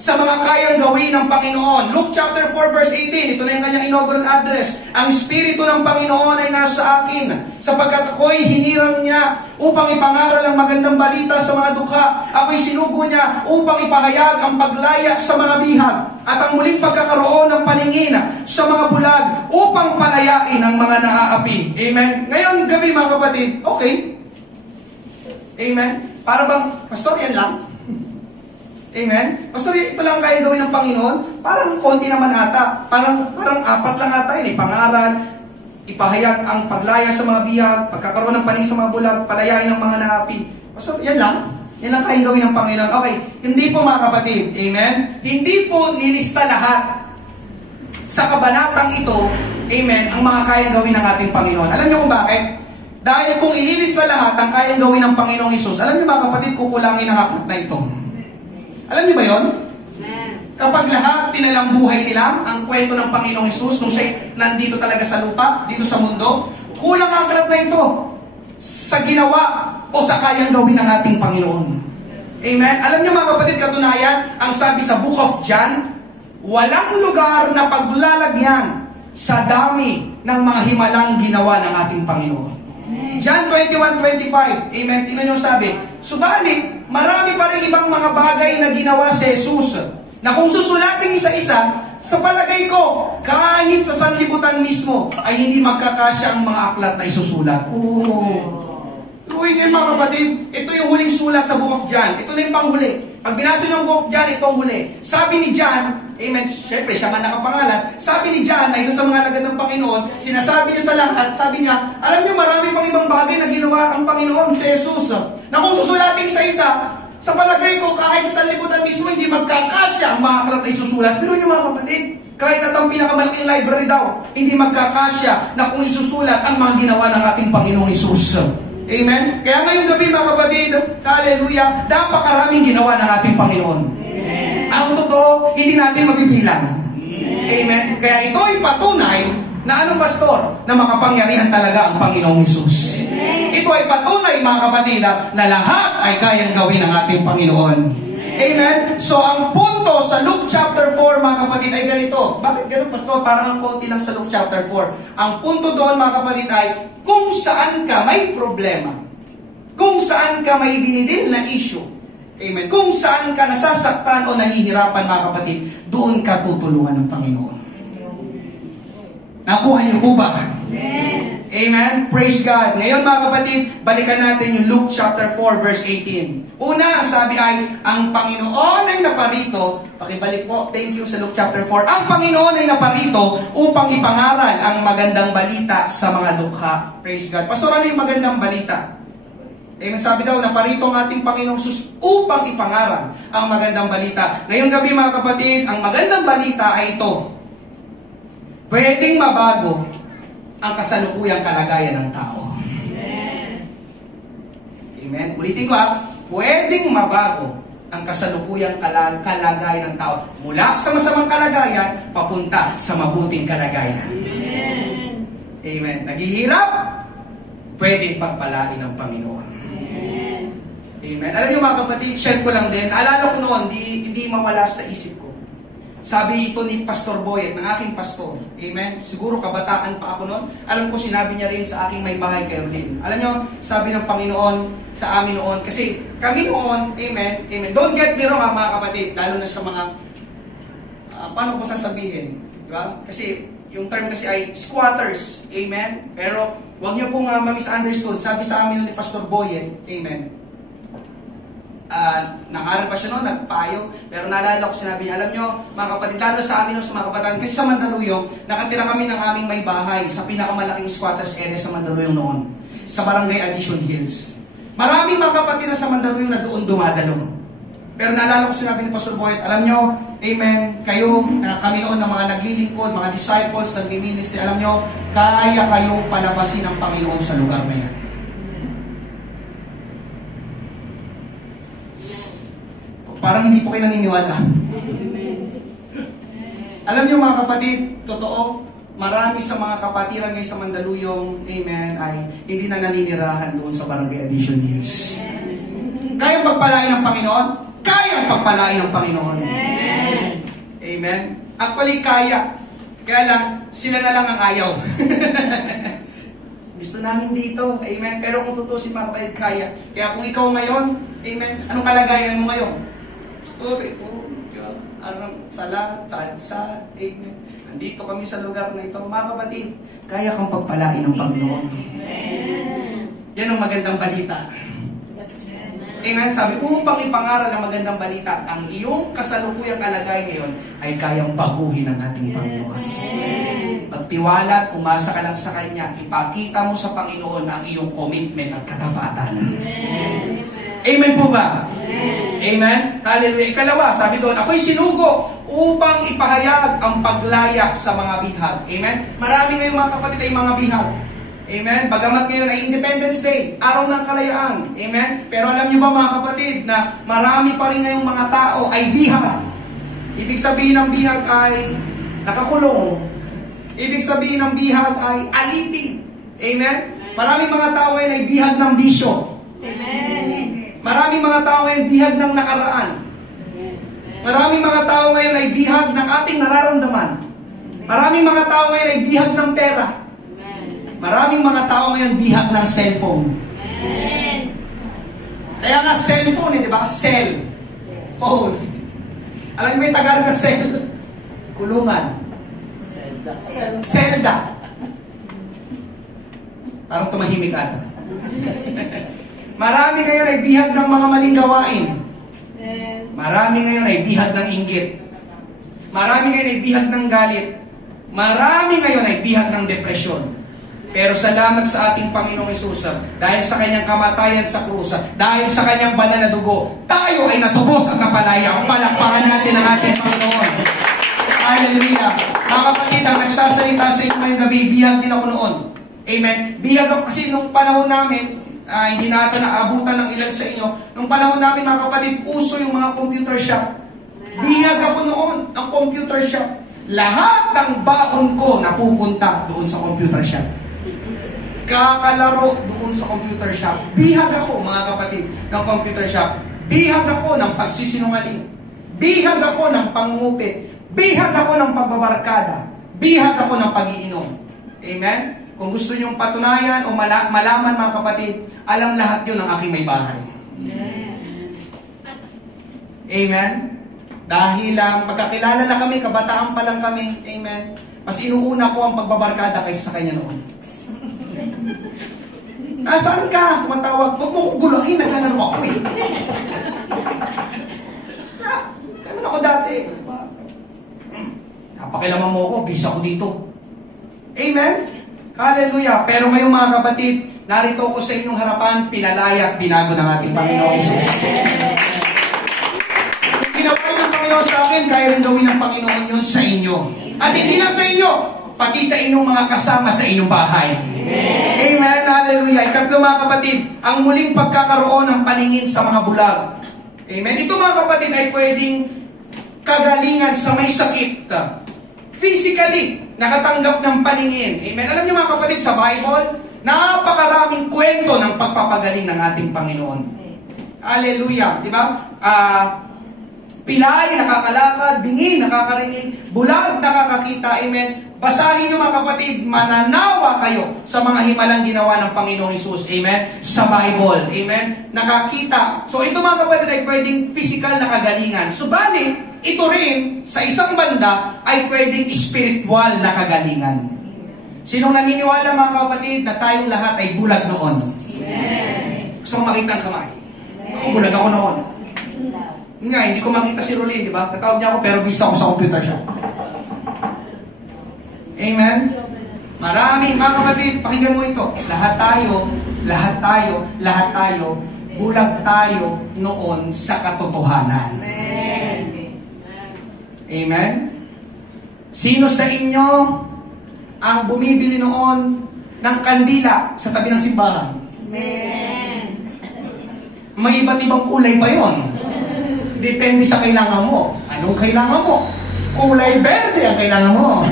sa mga kayang gawin ng Panginoon. Luke chapter 4 verse 18, ito na yung kanyang inaugural address. Ang Espiritu ng Panginoon ay nasa akin, sapagkat ako'y hinirang niya upang ipangaral ang magandang balita sa mga dukha. Ako'y sinugo niya upang ipahayag ang paglaya sa mga bihag at ang muling pagkakaroon ng paningin sa mga bulag upang palayain ang mga naaapi. Amen? Ngayon gabi, mga kapatid, okay. Amen? Para bang, pastor, yan lang? Amen? Pastor, ito lang kaya gawin ng Panginoon? Parang konti naman ata. Parang apat lang ata yun. Ipangaral, ipahayag ang paglaya sa mga bihag, pagkakaroon ng paning sa mga bulag, palayain ang mga naapi. Pastor, yan lang? Yan lang kaya gawin ng Panginoon. Okay, hindi po, mga kapatid. Amen? Hindi po nilista lahat sa kabanatang ito, amen, ang mga kayang gawin ng ating Panginoon. Alam niyo kung bakit? Dahil kung ililista lahat ang kayang gawin ng Panginoong Hesus, alam niyo, mga kapatid, kukulangin ang aklat na ito. Alam niyo ba yun? Kapag lahat pinalang buhay nila, ang kwento ng Panginoong Hesus, nung siya nandito talaga sa lupa, dito sa mundo, kulang ang aklat na ito sa ginawa o sa kayang gawin ng ating Panginoon. Amen? Alam niyo, mga kapatid, katunayan, ang sabi sa Book of John, walang lugar na paglalagyan sa dami ng mga himalang ginawa ng ating Panginoon. John 21:25, amen, tingnan nyo sabi, subalit, marami pa rin ibang mga bagay na ginawa si Jesus, na kung susulating isa-isa, sa palagay ko, kahit sa sanlibutan mismo, ay hindi magkakasya ang mga aklat na isusulat. Uy, ngayon, mga kapatid, ito yung huling sulat sa Book of John. Ito na yung panghuli. Pag binasa ng Book of John, ito ang huli. Sabi ni John, amen, syempre, siya nga nakapangalan. Sabi ni John, na isa sa mga nagad ng Panginoon, sinasabi niya sa lahat, sabi niya, alam niyo, marami pang ibang bagay na ginawa ang Panginoon si Jesus. Na kung susulating isa-isa, sa palagay ko, kahit sa sanlibutan mismo, hindi magkakasya ang mga aklat na isusulat. Pero yung mga kapatid, kahit at ang pinakamalaking library daw, hindi magkakasya na kung isusulat ang mga ginawa ng ating Panginoong Jesus. Amen? Kaya ngayong gabi, mga kapatid, hallelujah, napakaraming ginawa ng ating Panginoon. Amen. Ang totoo, hindi natin mabibilang. Amen? Kaya ito ay patunay na anong pastor? Na makapangyarihan talaga ang Panginoong Hesus. Ito ay patunay, mga kapatid, na lahat ay kayang gawin ng ating Panginoon. Amen? So, ang punto sa Luke chapter 4, mga kapatid, ay ganito. Bakit ganun, pastor? Parang ang konti lang sa Luke chapter 4. Ang punto doon, mga kapatid, ay kung saan ka may problema, kung saan ka may dinidil na issue, amen, kung saan ka nasasaktan o nahihirapan, mga kapatid, doon ka tutulungan ng Panginoon. Nakuha niyo po ba? Amen? Praise God. Ngayon, mga kapatid, balikan natin yung Luke chapter 4 verse 18. Una, sabi ay, ang Panginoon ay naparito, pakibalik po, thank you sa Luke chapter 4, ang Panginoon ay naparito upang ipangaral ang magandang balita sa mga dukha. Praise God. Pastor, ano yung magandang balita? Amen. Sabi daw, naparito ang ating Panginoong Sus upang ipangaral ang magandang balita. Ngayong gabi, mga kapatid, ang magandang balita ay ito. Pwedeng mabago ang kasalukuyang kalagayan ng tao. Amen. Amen. Ulitin ko pwedeng mabago ang kasalukuyang kalagayan ng tao mula sa masamang kalagayan papunta sa mabuting kalagayan. Amen. Amen. Naghihirap, pwedeng pagpalain ng Panginoon. Amen. Amen. Alam niyo, mga kapatid, share ko lang din. Alala ko noon, hindi mawala sa isip ko. Sabi ito ni Pastor Boyet, ng aking pastor. Amen? Siguro kabataan pa ako noon. Alam ko, sinabi niya rin sa aking may bahay kay Erlene. Alam nyo, sabi ng Panginoon sa amin noon, kasi kami noon, amen, amen. Don't get me wrong mga kapatid, lalo na sa mga, paano ko sasabihin? Diba? Kasi, yung term kasi ay squatters. Amen? Pero, huwag niyo pong ma-misunderstood. Sabi sa amin ni Pastor Boyet, amen. Nangaral pa siya noon, nagpayo. Pero naalala ko, sinabi niya, alam nyo, mga kapatid, lalo sa amin sa mga kabataan, kasi sa Mandaluyong, nakatira kami ng aming may bahay sa pinakamalaking squatters area sa Mandaluyong noon. Sa Barangay Addition Hills. Maraming mga kapatid na sa Mandaluyong na doon dumadalo. Pero naalala ko, sinabi ni Pastor Boyet, alam nyo, amen, kayo, kami noon ng mga naglilingkod, mga disciples, nagmi-ministry, alam nyo, kaya kayong palabasin ng Panginoon sa lugar na yan. Parang hindi po kayo naniniwala. Alam nyo mga kapatid, totoo, marami sa mga kapatiran ngayon sa Mandaluyong, amen, ay hindi na naninirahan doon sa Barangay Addition Hills. Kayang pagpalain ng Panginoon? Kayang pagpalain ng Panginoon. Amen. Actually, kaya. Kaya lang, sila na lang ang ayaw. Gusto namin dito. Amen. Pero kung tutusin mga kapatid, kaya. Kaya kung ikaw ngayon, amen, anong kalagayan mo ngayon? Story ko, salat, sad, amen. Nandito kami sa lugar na ito. Mga kapatid, kaya kang pagpalain ng Panginoon. Yan ang magandang balita. Amen. Sabi, upang ipangaral ang magandang balita, ang iyong kasalukuyang kalagayan ngayon ay kayang baguhin ng ating Panginoon. Magtiwala at umasa ka lang sa Kanya. Ipakita mo sa Panginoon ang iyong commitment at katapatan. Amen po ba? Amen. Hallelujah. Ikalawa, sabi doon, ako'y sinugo upang ipahayag ang paglaya sa mga bihag. Amen. Marami ngayong mga kapatid ay mga bihag. Amen. Bagamat ngayon ay Independence Day, araw ng kalayaan. Amen. Pero alam niyo ba mga kapatid na marami pa rin ngayong mga tao ay bihag. Ibig sabihin ng bihag ay nakakulong. Ibig sabihin ng bihag ay alipin. Amen. Maraming mga tao ngayon ay bihag ng bisyo. Amen. Maraming mga tao ngayon bihag ng nakaraan. Maraming mga tao ngayon ay bihag ng ating nararamdaman. Maraming mga tao ngayon ay bihag ng pera. Maraming mga tao ngayon bihag ng cellphone. Amen. Kaya nga cellphone, di ba? Cell. Phone. Alam mo yung Tagalog ng cell? Kulungan. Selda. Parang tumahimik ata. Marami ngayon ay bihag ng mga maling gawain. Marami ngayon ay bihag ng inggit. Marami ngayon ay bihag ng galit. Marami ngayon ay bihag ng depresyon. Pero salamat sa ating Panginoong Hesus, dahil sa kanyang kamatayan sa krus, dahil sa kanyang banal na dugo, tayo ay natubos ang kapalaya. Palakpakan natin ang ating Panginoon. Hallelujah. Mga kapatid, ang nagsasalita sa inyo ngayong gabi, bihag din ako noon. Amen. Bihag ako kasi nung panahon namin, hindi natin naabutan ng ilan sa inyo. Nung panahon namin mga kapatid, uso yung mga computer shop. Bihag ako noon ng computer shop. Lahat ng baon ko napupunta doon sa computer shop. Kakalaro doon sa computer shop. Bihag ako mga kapatid ng computer shop. Bihag ako ng pagsisinungaling. Bihag ako ng pangungupit. Bihag ako ng pagbabarkada. Bihag ako ng pag-iinom. Amen? Kung gusto nyong patunayan o malaman mga kapatid, alam lahat yun ng aking may bahay. Amen? Dahil magkakilala na kami, kabataan pa lang kami. Amen? Mas inuuna ko ang pagbabarkada kaysa sa kanya noon. Nasaan ka? Tumatawag. Huwag mo kong guluhin. Naglalaro ako eh. Ganun ako dati. Diba? Napakilaman mo ako. Bisa ko dito. Amen? Hallelujah. Pero ngayong mga kapatid, narito ko sa inyong harapan, pinalaya at binago ng ating Panginoon Jesus. Kung ginawa ng Panginoon sa akin, kaya rin gawin ng Panginoon yun sa inyo. At hindi lang sa inyo, pati sa inyong mga kasama sa inyong bahay. Amen. Hallelujah. Ikatlo mga kapatid, ang muling pagkakaroon ng paningin sa mga bulag. Amen. Ito mga kapatid ay pwedeng kagalingan sa may sakit. Physically, nakatanggap ng paningin. Amen. Alam niyo mga kapatid, sa Bible, napakaraming kwento ng pagpapagaling ng ating Panginoon. Hallelujah. Di ba? pilay, nakakalakad, bingi, nakakarinig, bulag, nakakakita. Amen. Basahin nyo mga kapatid, mananawa kayo sa mga himalang ginawa ng Panginoong Hesus. Amen? Sa Bible. Amen? Nakakita. So ito mga kapatid ay pwedeng physical na kagalingan. Subalit, ito rin sa isang banda ay pwedeng spiritual na kagalingan. Sinong naniniwala mga kapatid na tayong lahat ay bulag noon? Amen. Gusto ko makita ang kamay. Ako bulag ako noon. Nga, hindi ko makita si Rolin, di ba? Tatawag niya ako pero bisa ako sa computer siya. Amen? Maraming mga kapatid, pakinggan mo ito. Lahat tayo, bulag tayo noon sa katotohanan. Amen. Amen? Sino sa inyo ang bumibili noon ng kandila sa tabi ng simbahan? Amen. May iba't ibang kulay pa yon. Depende sa kailangan mo. Anong kailangan mo? Kulay berde ang kailangan mo.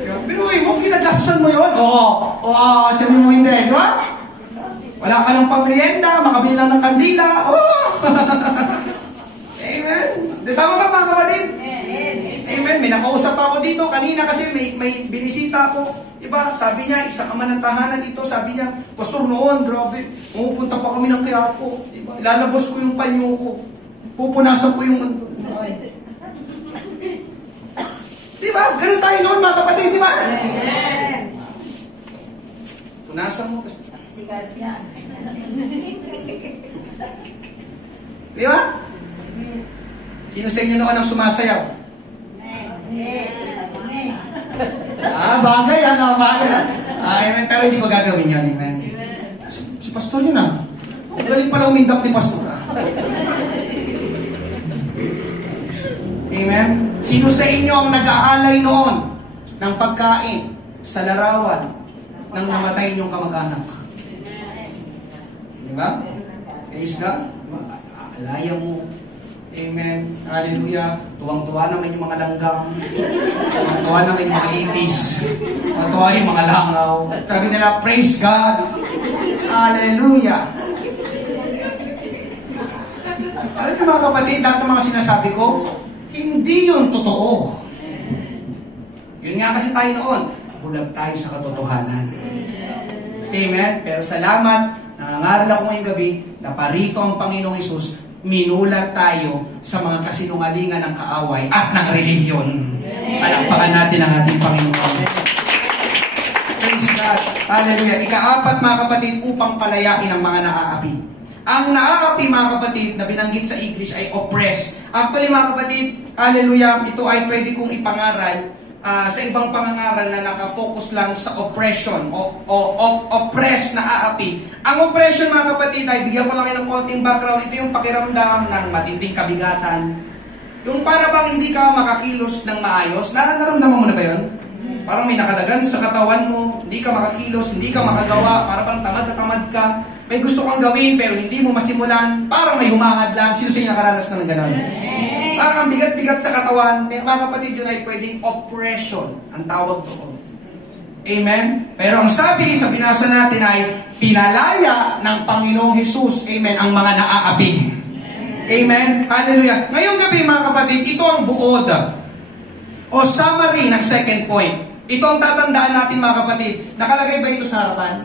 Pero mo, ginagasasan mo yun? Oo, sabi mo hindi, di ba? Wala ka ng pamerienda, makabili lang ng kandila. Amen. Di tama ba mga kapatid? Amen. May nakausap ako dito kanina kasi may binisita ako. Diba? Sabi niya, isa ka man ng tahanan dito. Sabi niya, Pastor noon, grabe. Pupunta pa kami ng Quiapo. Diba? Lalabas ko yung panyo ko. Pupunasan ko yung... Diba? Ganun tayo noon mga kapatid, diba? Amen. Punasan mo. Sikat yan. Diba? Sino sa inyo noon ang sumasayaw? Bagay, bagay. Amen. Pero hindi ko gagawin yan, amen. Si Pastor yun galing pala umindap ni Pastor. Amen. Sino sa inyo ang nag-aalay noon ng pagkain sa larawan ng namatay niyong kamag-anak? Diba? Praise God. Alaya mo. Amen. Hallelujah. Tuwang-tuwa naman yung mga langgam. Tuwang-tuwa naman yung mga ibis. Tuwang-tuwa yung mga langaw. Sabi nila, praise God. Hallelujah. Alam niyo mga kapatid, lahat ng mga sinasabi ko, hindi yun totoo. Yun nga kasi tayo noon, bulag tayo sa katotohanan. Amen? Pero salamat, nangangaral ako ngayong gabi, na parito ang Panginoong Hesus, minulat tayo sa mga kasinungalingan ng kaaway at ng relihiyon. Palakpakan natin ang ating Panginoon. Praise God. Hallelujah. Ika-apat mga kapatid, upang palayain ang mga naaapi. Ang naaapi mga kapatid na binanggit sa English ay oppress. Actually mga kapatid, hallelujah, ito ay pwede kong ipangaral sa ibang pangangaral na nakafocus lang sa oppression o oppress na aapi. Ang oppression mga kapatid ay, bigyan ko lang kayo ng konting background, ito yung pakiramdam ng matinding kabigatan. Yung para bang hindi ka makakilos ng maayos, naramdaman mo na ba yun? Parang may nakadagan sa katawan mo, hindi ka makakilos, hindi ka makagawa, para bang tamad na tamad ka. May gusto kang gawin pero hindi mo masimulan, parang may humahad lang. Sino sa inyo nakaranas na ng gano'n? Parang bigat-bigat sa katawan, mga kapatid yun ay pwedeng oppression, ang tawag doon. Amen? Pero ang sabi sa binasa natin ay, pinalaya ng Panginoong Hesus, amen, ang mga naaapi. Amen? Hallelujah. Ngayong gabi mga kapatid, ito ang buod o summary ng second point. Ito ang tatandaan natin mga kapatid. Nakalagay ba ito sa harapan?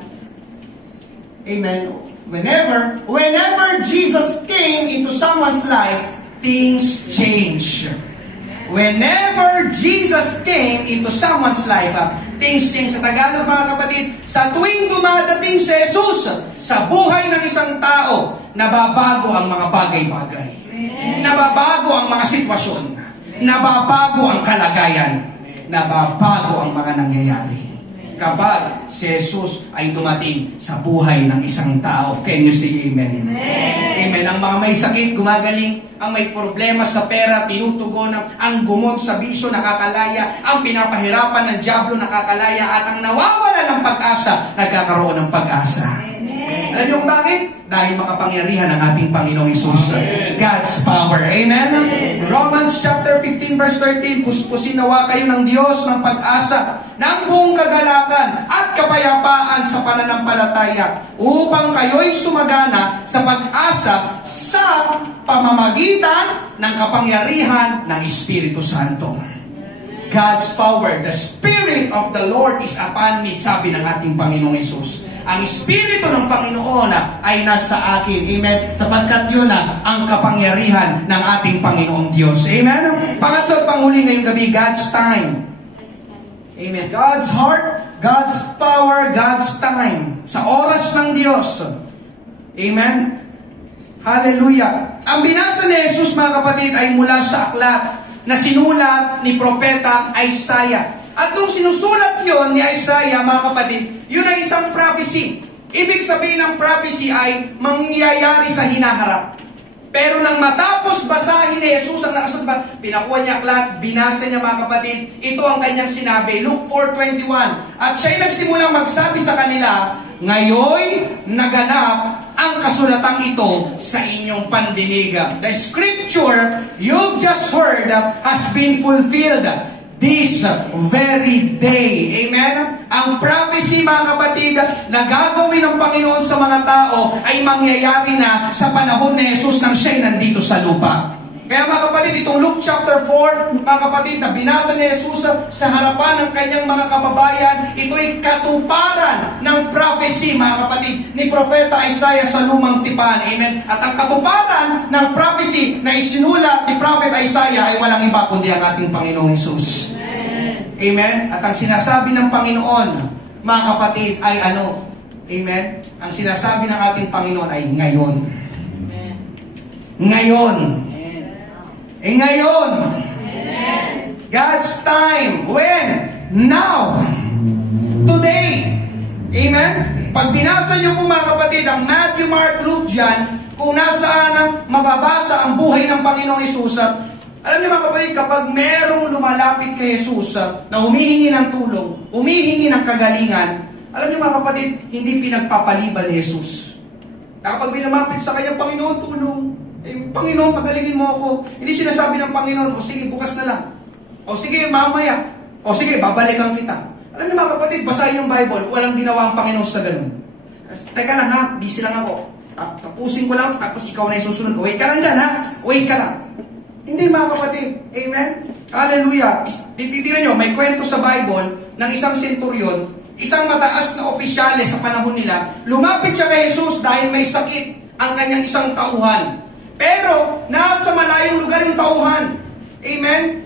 Amen. Whenever Jesus came into someone's life, things change. Whenever Jesus came into someone's life, things change. Sa Tagalog mga kapatid, sa tuwing dumadating si Jesus sa buhay ng isang tao, nababago ang mga bagay-bagay. Nababago ang mga sitwasyon. Nababago ang kalagayan. Nababago ang mga nangyayari. Kapag si Jesus ay dumating sa buhay ng isang tao. Can you say amen? Amen. Ang mga may sakit, gumagaling. Ang may problema sa pera, tinutugon. Ang gumot sa bisyo, nakakalaya. Ang pinapahirapan ng dyablo, nakakalaya. At ang nawawala ng pag-asa, nagkakaroon ng pag-asa. Alam niyo kung bakit? Dahil makapangyarihan ang ating Panginoong Hesus. God's power. Amen? Romans chapter 15 verse 13, puspusin nawa kayo ng Diyos ng pag-asa ng buong kagalakan at kapayapaan sa pananampalataya upang kayo'y sumagana sa pag-asa sa pamamagitan ng kapangyarihan ng Espiritu Santo. God's power. The Spirit of the Lord is upon me, sabi ng ating Panginoong Hesus. Ang Espiritu ng Panginoon ay nasa akin. Amen? Sapagkat yun ang kapangyarihan ng ating Panginoong Diyos. Amen? Pangatlo at panghuli ngayong gabi, God's time. Amen. God's heart, God's power, God's time. Sa oras ng Diyos. Amen? Hallelujah. Ang binasa ni Jesus, mga kapatid, ay mula sa aklat na sinulat ni Propeta Isaiah. At nung sinusulat yon ni Isaiah, mga kapatid, yun ay isang prophecy. Ibig sabihin ng prophecy ay mangyayari sa hinaharap. Pero nang matapos basahin ni Jesus ang nakasulat, pinakuha niya aklat, binasa niya, mga kapatid, ito ang kanyang sinabi, Luke 4:21. At siya'y nagsimulang magsabi sa kanila, ngayoy naganap ang kasulatang ito sa inyong pandinig. The scripture you've just heard has been fulfilled this very day. Amen? Ang prophecy, mga kapatid, na gagawin ng Panginoon sa mga tao ay mangyayari na sa panahon ni Jesus nang siya'y nandito sa lupa. Kaya, mga kapatid, itong Luke chapter 4, mga kapatid, na binasa ni Jesus sa harapan ng kanyang mga kababayan, ito'y katuparan ng prophecy, mga kapatid, ni Propeta Isaiah sa Lumang Tipan. Amen? At ang katuparan ng prophecy na isinulat ni Prophet Isaiah ay walang iba kundi ang ating Panginoong Jesus. Amen? At ang sinasabi ng Panginoon, mga kapatid, ay ano? Amen? Ang sinasabi ng ating Panginoon ay ngayon. Ngayon. Ngayon. God's time. When? Now. Today. Amen? Pag binasa niyo po, mga kapatid, ang Matthew, Mark, Luke, John, kung nasaan mababasa ang buhay ng Panginoong Hesus, alam niyo, mga kapatid, kapag merong lumalapit kay Jesus na humihingi ng tulong, humihingi ng kagalingan, alam niyo, mga kapatid, hindi pinagpapaliban ni Jesus. Kapag lumapit sa kanya, Panginoon, tulong. Panginoon, pagalingin mo ako. Hindi sinasabi ng Panginoon, o sige, bukas na lang. O sige, mamaya. O sige, babalikan kita. Alam niyo, mga kapatid, basahin yung Bible. Walang ginawa ang Panginoon sa ganun. Teka lang ha, busy lang ako. Tapusin ko lang, tapos ikaw na yung susunod. Wait ka lang dyan ha, wait ka lang. Hindi, mga kapatid. Amen? Hallelujah. Titinan nyo, may kwento sa Bible ng isang centurion, isang mataas na opisyale sa panahon nila. Lumapit siya kay Jesus dahil may sakit ang kanyang isang tauhan. Pero, nasa malayong lugar yung tauhan. Amen?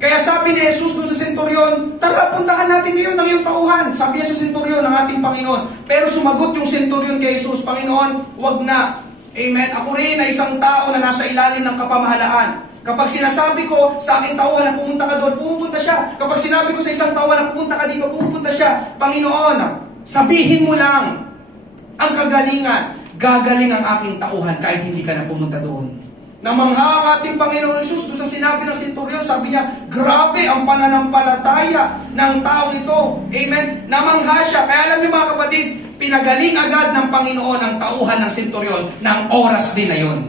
Kaya sabi ni Jesus doon sa centurion, tara, puntahan natin ngayon ang iyong tauhan. Sabi niya sa centurion ng ating Panginoon. Pero sumagot yung centurion kay Jesus, Panginoon, wag na. Amen? Ako rin na isang tao na nasa ilalim ng kapamahalaan. Kapag sinasabi ko sa aking tauhan na pumunta ka doon, pumupunta siya. Kapag sinabi ko sa isang tauhan na pumunta ka dito, pumupunta siya. Panginoon, sabihin mo lang ang kagalingan. Gagaling ang aking tauhan kahit hindi ka na pumunta doon. Namangha ang ating Panginoong Hesus doon sa sinabi ng centurion, sabi niya, grabe ang pananampalataya ng tao ito. Amen? Namangha siya. Kaya alam niyo, mga kapatid, pinagaling agad ng Panginoon ang tauhan ng centurion ng oras din na yun.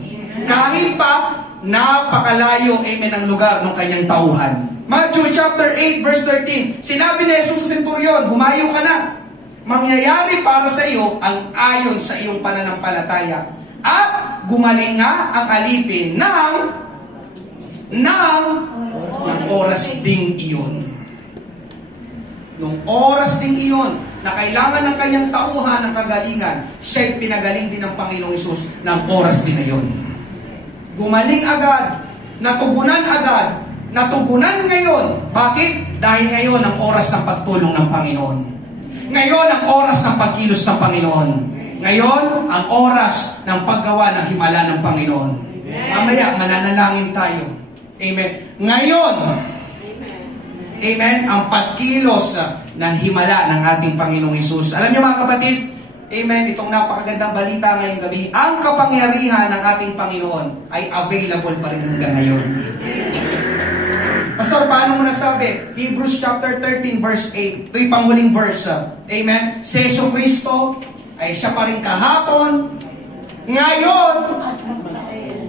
Kahit pa napakalayo, amen, ang lugar ng kanyang tauhan. Matthew chapter 8 verse 13, sinabi ni Jesus sa centurion, humayo ka na. Mangyayari para sa iyo ang ayon sa iyong pananampalataya. At gumaling nga ang alipin ng oras ding iyon. Nung oras ding iyon, na kailangan ng kanyang tauhan ng kagalingan, siya'y pinagaling din ng Panginoong Hesus ng oras din na iyon. Gumaling agad, natugunan ngayon. Bakit? Dahil ngayon ang oras ng pagtulong ng Panginoon. Ngayon ang oras ng pagkilos ng Panginoon. Ngayon ang oras ng paggawa ng himala ng Panginoon. Mamaya mananalangin tayo. Amen. Ngayon, amen, ang pagkilos ng himala ng ating Panginoong Hesus. Alam niyo, mga kapatid, amen, itong napakagandang balita ngayong gabi, ang kapangyarihan ng ating Panginoon ay available pa rin hanggang ngayon. Pastor, paano mo nasabi? Hebrews chapter 13 verse 8. Ito'y panghuling verse. Amen. Si Jesu Cristo, ay siya pa rin kahapon, ngayon,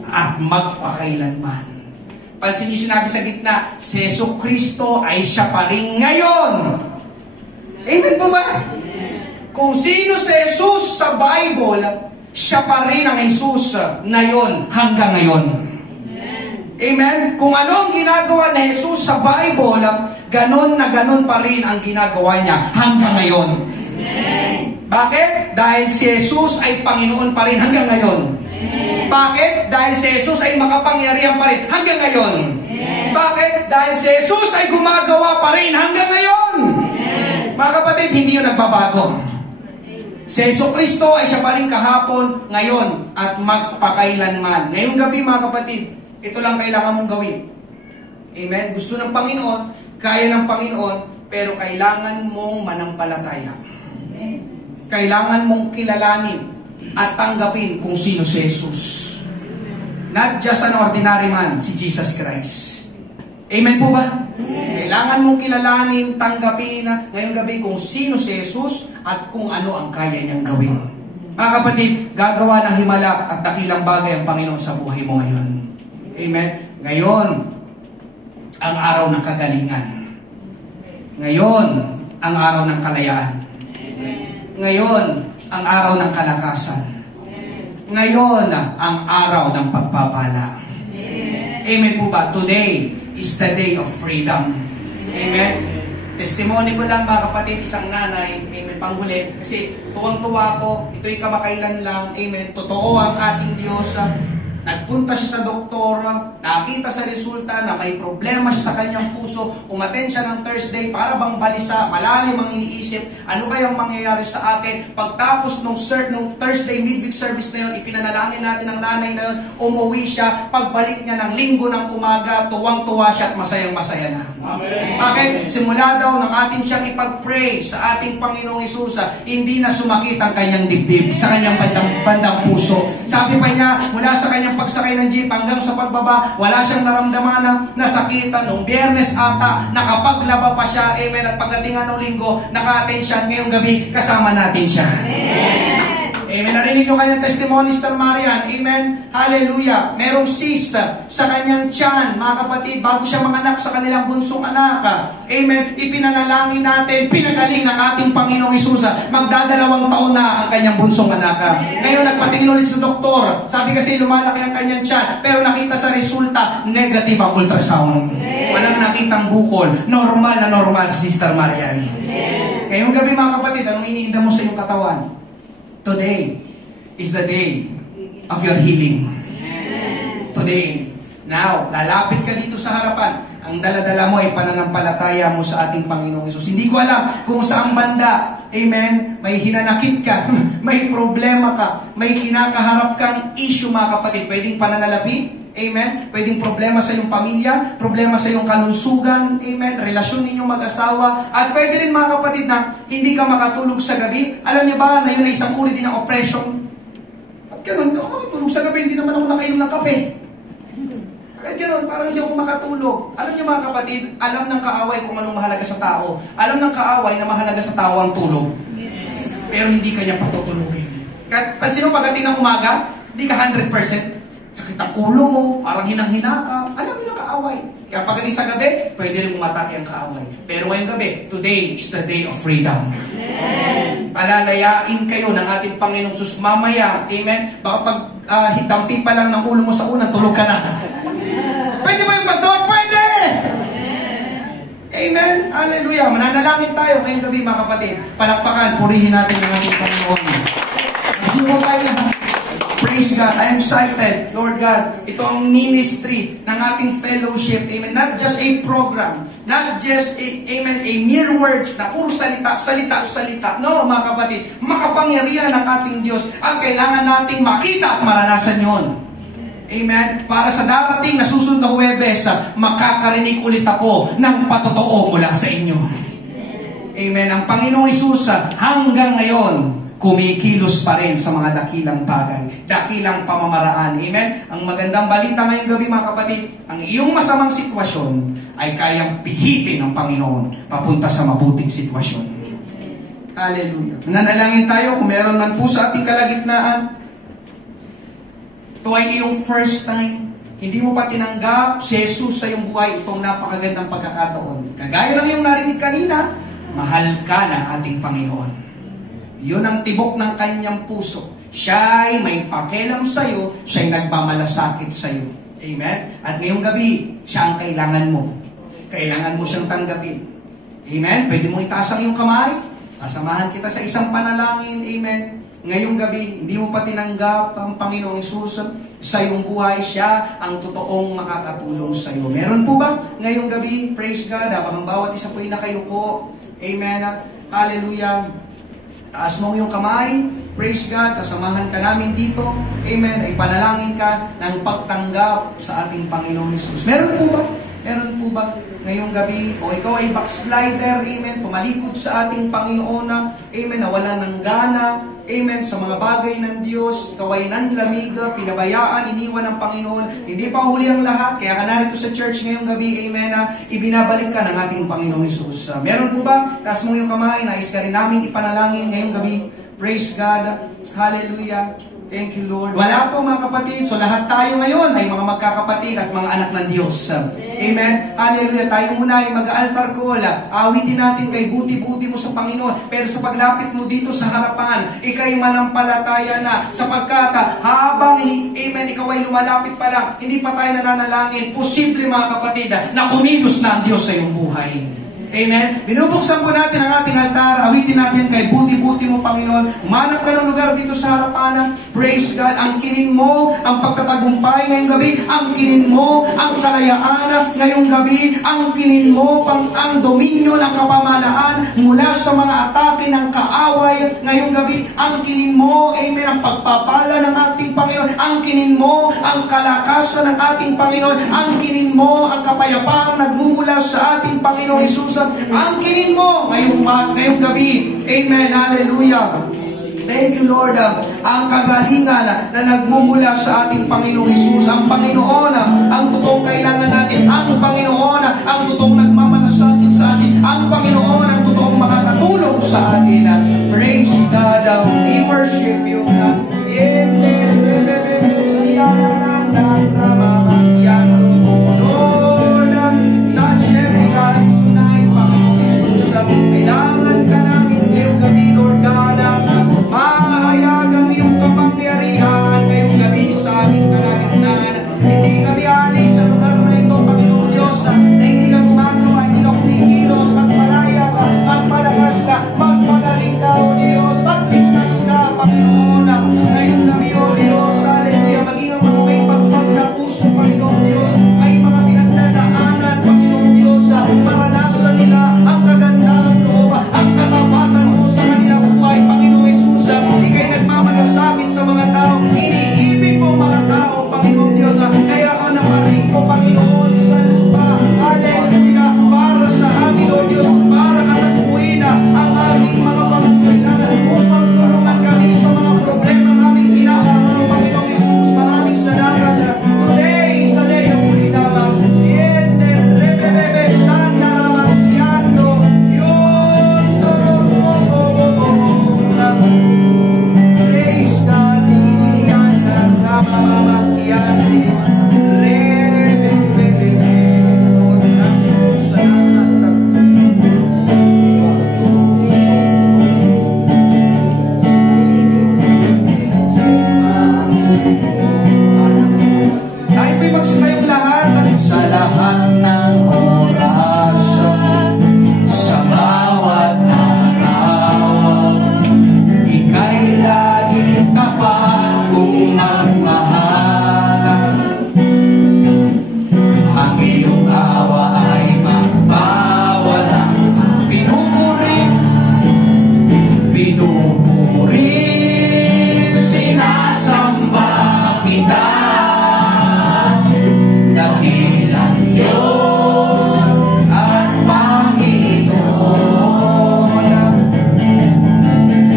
at magpakailanman. Pansin niyo sinabi sa gitna, si Jesucristo ay siya pa rin ngayon. Amen po ba? Kung sino si Jesus sa Bible, siya pa rin ang Jesus na yon hanggang ngayon. Amen? Kung ano ang ginagawa ni Jesus sa Bible, ganon na ganon pa rin ang ginagawa niya hanggang ngayon. Bakit? Dahil si Jesus ay Panginoon pa rin hanggang ngayon. Bakit? Dahil si Jesus ay makapangyarihan pa rin hanggang ngayon. Bakit? Dahil si Jesus ay gumagawa pa rin hanggang ngayon. Mga kapatid, hindi yun nagbabago. Si Jesucristo ay siya pa rin kahapon, ngayon, at magpakailanman. Ngayong gabi, mga kapatid, ito lang kailangan mong gawin. Amen? Gusto ng Panginoon, kaya ng Panginoon, pero kailangan mong manampalataya. Kailangan mong kilalanin at tanggapin kung sino si Jesus. Not just an ordinary man, si Jesus Christ. Amen po ba? Kailangan mong kilalanin, tanggapin na ngayong gabi kung sino si Jesus at kung ano ang kaya niyang gawin. Mga kapatid, gagawa ng himala at dakilang bagay ang Panginoon sa buhay mo ngayon. Amen? Ngayon, ang araw ng kagalingan. Ngayon, ang araw ng kalayaan. Ngayon, ang araw ng kalakasan. Ngayon, ang araw ng pagpapala. Amen po ba? Today is the day of freedom. Amen? Testimony ko lang mga kapatid, isang nanay, amen, panghuli, kasi tuwang-tuwa ko, ito'y kamakailan lang, amen, totoo ang ating Diyos. Nagpunta siya sa doktor, nakita sa resulta na may problema siya sa kanyang puso, umattend siya ng Thursday para bang balisa, malalim ang iniisip, ano kayang mangyayari sa akin. Pagtapos nung Thursday midweek service na yun, ipinanalangin natin ang nanay na yun, umuwi siya, pagbalik niya ng linggo ng umaga, tuwang-tuwa siya at masayang-masaya na. Amen. Bakit? Simula daw ng atin siyang ipag-pray sa ating Panginoong Hesus, hindi na sumakit ang kanyang dibdib, sa kanyang bandang puso. Sabi pa niya, mula sa kanyang pagsakay ng jeep hanggang sa pagbaba, wala siyang naramdaman na sakitan. Nung Biyernes ata, nakapaglaba pa siya, amen, at pagdating ng linggo, naka-attend siya, ngayong gabi, kasama natin siya. Amen. Narinig nyo kanyang testimony, Sister Marian. Amen. Hallelujah. Merong cyst sa kanyang tiyan, mga kapatid, bago siya manganak sa kanilang bunsong anak. Amen. Ipinanalangin natin, pinagaling ng ating Panginoong Hesus. Magdadalawang taon na ang kanyang bunsong anak. Ngayon, nagpatingin ulit sa doktor. Sabi kasi lumalaki ang kanyang tiyan, pero nakita sa resulta, negative ang ultrasound. Walang nakitang bukol. Normal na normal si Sister Marian. Ngayong gabi, mga kapatid, anong iniinda mo sa iyong katawan? Today is the day of your healing. Today. Now, lalapit ka dito sa harapan. Ang daladala mo ay pananampalataya mo sa ating Panginoong Hesus. Hindi ko alam kung saang banda, amen, may hinanakit ka, may problema ka, may kinakaharap kang issue, mga kapatid. Pwedeng pananalapi, amen, pwedeng problema sa iyong pamilya, problema sa iyong kalusugan, amen, relasyon ninyong mag-asawa, at pwede rin, mga kapatid, na hindi ka makatulog sa gabi. Alam niyo ba na yun ay isang uri din ng oppression? At ganun, ako makatulog sa gabi, hindi naman ako nakainom ng kape. At gano'n, parang hindi ako makatulog. Alam niyo, mga kapatid, alam ng kaaway kung anong mahalaga sa tao. Alam ng kaaway na mahalaga sa tao ang tulog. Yes. Pero hindi kanya patutulogin. Pansin mo, pagdating ng umaga, hindi ka 100%. Sakit ang ulo mo, parang hinang-hina ka. Alam niyo ng kaaway. Kaya pagdating sa gabi, pwede rin umatake ang kaaway. Pero ngayong gabi, today is the day of freedom. Amen. Palalayain kayo ng ating Panginoong Hesus mamaya. Amen. Baka pag hitampi pa lang ng ulo mo sa una, tulog ka na. Pwede ba yung pastor? Pwede! Amen. Hallelujah. Mananalangin tayo ngayong gabi, mga kapatid. Palakpakan, purihin natin ang ating Panginoon. Sino tayo na? Praise God. I am excited, Lord God. Ito ang ministry ng ating fellowship. Amen. Not just a program. Not just amen, a mere words na puro salita, salita, salita. No, mga kapatid. Makapangyarihan ng ating Diyos. At kailangan nating makita at maranasan yon. Amen. Para sa darating na susunod na Huwebes, makakarinig ulit ako ng patotoo mula sa inyo. Amen. Ang Panginoong Hesus hanggang ngayon, kumikilos pa rin sa mga dakilang bagay, dakilang pamamaraan. Amen. Ang magandang balita ngayong gabi, mga kapatid, ang iyong masamang sitwasyon ay kayang pihitin ng Panginoon papunta sa mabuting sitwasyon. Hallelujah. Nanalangin tayo kung meron man po sa ating kalagitnaan. Ito ay iyong first time. Hindi mo pa tinanggap si Jesus sa iyong buhay. Itong napakagandang pagkakataon. Kagaya ng iyong narinig kanina, mahal ka ng ating Panginoon. Yun ang tibok ng kanyang puso. Siya'y may pakialam sa'yo, siya'y nagmamalasakit sa'yo. Amen? At ngayong gabi, siya ang kailangan mo. Kailangan mo siyang tanggapin. Amen? Pwede mo itaas ang iyong kamay. Sasamahan kita sa isang panalangin. Amen? Ngayong gabi, hindi mo pa tinanggap ang Panginoong Hesus sa iyong buhay. Siya ang totoong makakatulong sa iyo. Meron po ba ngayong gabi? Praise God. Habang ang bawat isa po ay nakayuko. Amen? Hallelujah. Taas mo yung kamay. Praise God. Sasamahan ka namin dito. Amen. Ay panalangin ka ng pagtanggap sa ating Panginoong Hesus. Meron po ba? Meron po ba ngayong gabi? O ikaw ay backslider, amen, tumalikod sa ating Panginoon na, amen, nawalan ng gana, amen, sa mga bagay ng Diyos, ikaw ay nanlamiga, pinabayaan, iniwan ng Panginoon, hindi pa huli ang lahat, kaya ka narito sa church ngayong gabi, amen, na ibinabalik ka ng ating Panginoong Hesus. Meron po ba? Taas mo yung kamay, nais ka rin namin ipanalangin ngayong gabi. Praise God. Hallelujah. Thank you, Lord. Wala po mga kapatid. So lahat tayo ngayon ay mga magkakapatid at mga anak ng Diyos. Amen. Hallelujah. Tayo muna ay mag-altar call. Awitin natin kay buti-buti mo sa Panginoon. Pero sa paglapit mo dito sa harapan, ikay manampalataya na. Sapagkat habang, amen, ikaw ay lumalapit pa lang, hindi pa tayo nananalangin. Posible mga kapatid na kumilos na ang Diyos sa iyong buhay. Amen. Binubuksan po natin ang ating altar. Awitin natin kay buti-buti mo, Panginoon. Umanap ka ng lugar dito sa harapan. Praise God. Angkinin mo ang pagtatagumpay ngayong gabi. Angkinin mo ang kalayaan ngayong gabi. Angkinin mo ang dominyo ng kapamahalaan mula sa mga atake ng kaaway ngayong gabi. Angkinin mo, amen, ang pagpapala ng ating Panginoon. Angkinin mo ang kalakasan ng ating Panginoon. Angkinin mo ang kapayapaan nagmumula sa ating Panginoong Hesus. Angkinin mo ngayong gabi. Amen. Hallelujah. Thank you, Lord. Ang kagalingan na nagmumula sa ating Panginoong Hesus. Ang Panginoon, ang totoong kailangan natin. Ang Panginoon, ang totoong nagmamalasakit sa atin. Ang Panginoon, ang totoong makakatulong sa atin. Praise God. We worship you. Lord, touch every life tonight, Panginoong Hesus. Kailangan ka namin ngayong gabi, Lord God. Mahahayagan iyong kapangyarihan ngayong gabi sa aming kalagitnaan. Hindi kami alis sa lugar na ito, Panginoong Diyos, na hindi ka gumagawa, hindi ka kumikilos. Magpalaya ka, magpalakas ka, magpagaling ka, O Diyos. Magligtas ka, Panginoon. Ngayong gabi, O Diyos, hallelujah, maging ang mga may pagpag na puso, Panginoong Diyos, ay mga pinagdadaanan, Panginoong Diyos, maranasan nila ang kagandahan loob, ang katapatan mo sa kanilang buhay, Panginoong Hesus. Ika'y nagmamalasakit sa mga tao, iniibig mo mga tao, Panginoong Diyos, kaya ka namarito, Panginoon, sa lupa, hallelujah, para sa amin, O Diyos, para katagpuin ang aming mga pangangailangan upang tulungan kami sa mga problema naming kinaharap, Panginoong Hesus. Maraming salamat. Today is the day of freedom. Yende rebebebe sanda ramakiando yon tororobobobo. Praise God, iniyan na ramamakiandi rebebebe yon salamat. Tayo po'y magsitayong lahat sa lahat ng oras, sa bawat araw. Ika'y laging tapat kung magmahal. Ang iyong awa ay magbawalang pinupuri, sinasamba kita. Dakilang Diyos at Panginoon,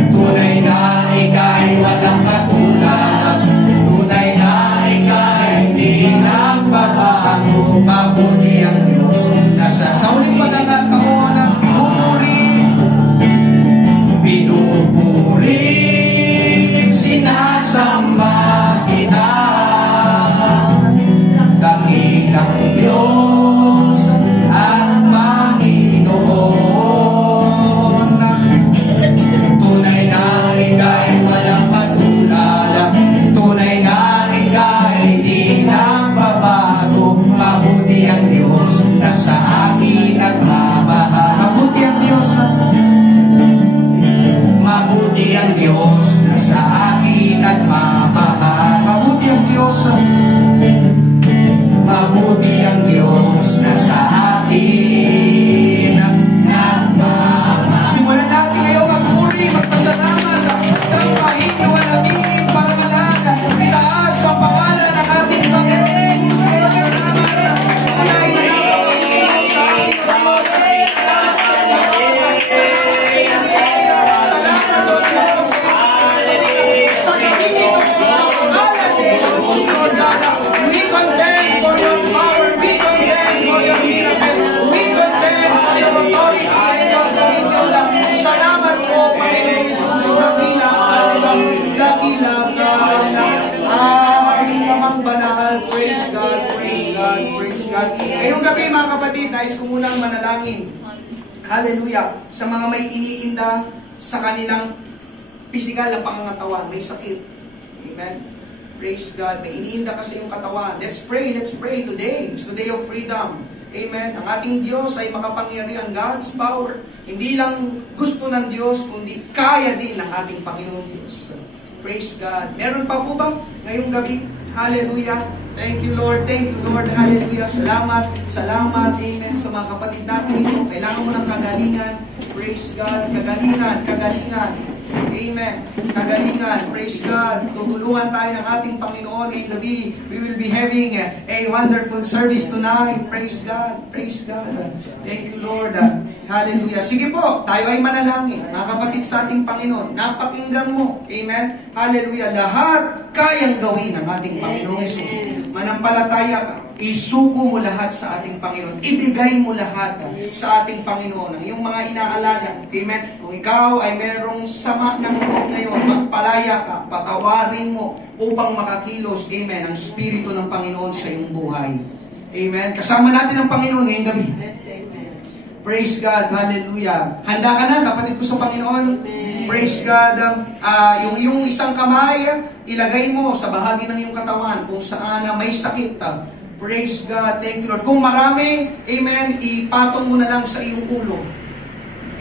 tunay na ika'y walang katulad, tunay na ika'y hindi nagbabago. Mabuti ang Diyos na sa uling pagkakataon pinupuri, God. Ngayong gabi mga kapatid, nais ko munang manalangin. Hallelujah. Sa mga may iniinda sa kanilang physical na pangangatawan, may sakit. Amen. Praise God. May iniinda kasi yung katawan. Let's pray today. It's the day of freedom. Amen. Ang ating Diyos ay makapangyarihan. God's power. Hindi lang gusto ng Diyos, kundi kaya din ng ating Panginoon Diyos. Praise God. Meron pa po ba ngayong gabi? Hallelujah. Thank you, Lord. Thank you, Lord. Hallelujah. Salamat. Salamat. Amen. Sa mga kapatid natin ito, kailangan mo ng kagalingan. Praise God. Kagalingan. Kagalingan. Amen. Kagalingan. Praise God. Tutulungan tayo ng ating Panginoon ngayong gabi. We will be having a wonderful service tonight. Praise God. Praise God. Thank you, Lord. Hallelujah. Sige po, tayo ay manalangin. Mga kapatid sa ating Panginoon, napakinggan mo. Amen. Hallelujah. Lahat kayang gawin ng ating Panginoong Yesus. Manampalataya ka. Isuko mo lahat sa ating Panginoon. Ibigay mo lahat sa ating Panginoon. Ang iyong mga inaalala. Amen. Kung ikaw ay merong sama ng loob ngayon, magpalaya ka, patawarin mo upang makakilos, amen, ang Espiritu ng Panginoon sa iyong buhay. Amen. Kasama natin ang Panginoon ngayong gabi. Praise God. Hallelujah. Handa ka na, kapatid ko sa Panginoon? Praise God. Yung isang kamay, ilagay mo sa bahagi ng iyong katawan kung saan may sakit. Praise God. Thank you, Lord. Kung marami, amen, ipatong mo na lang sa iyong ulo.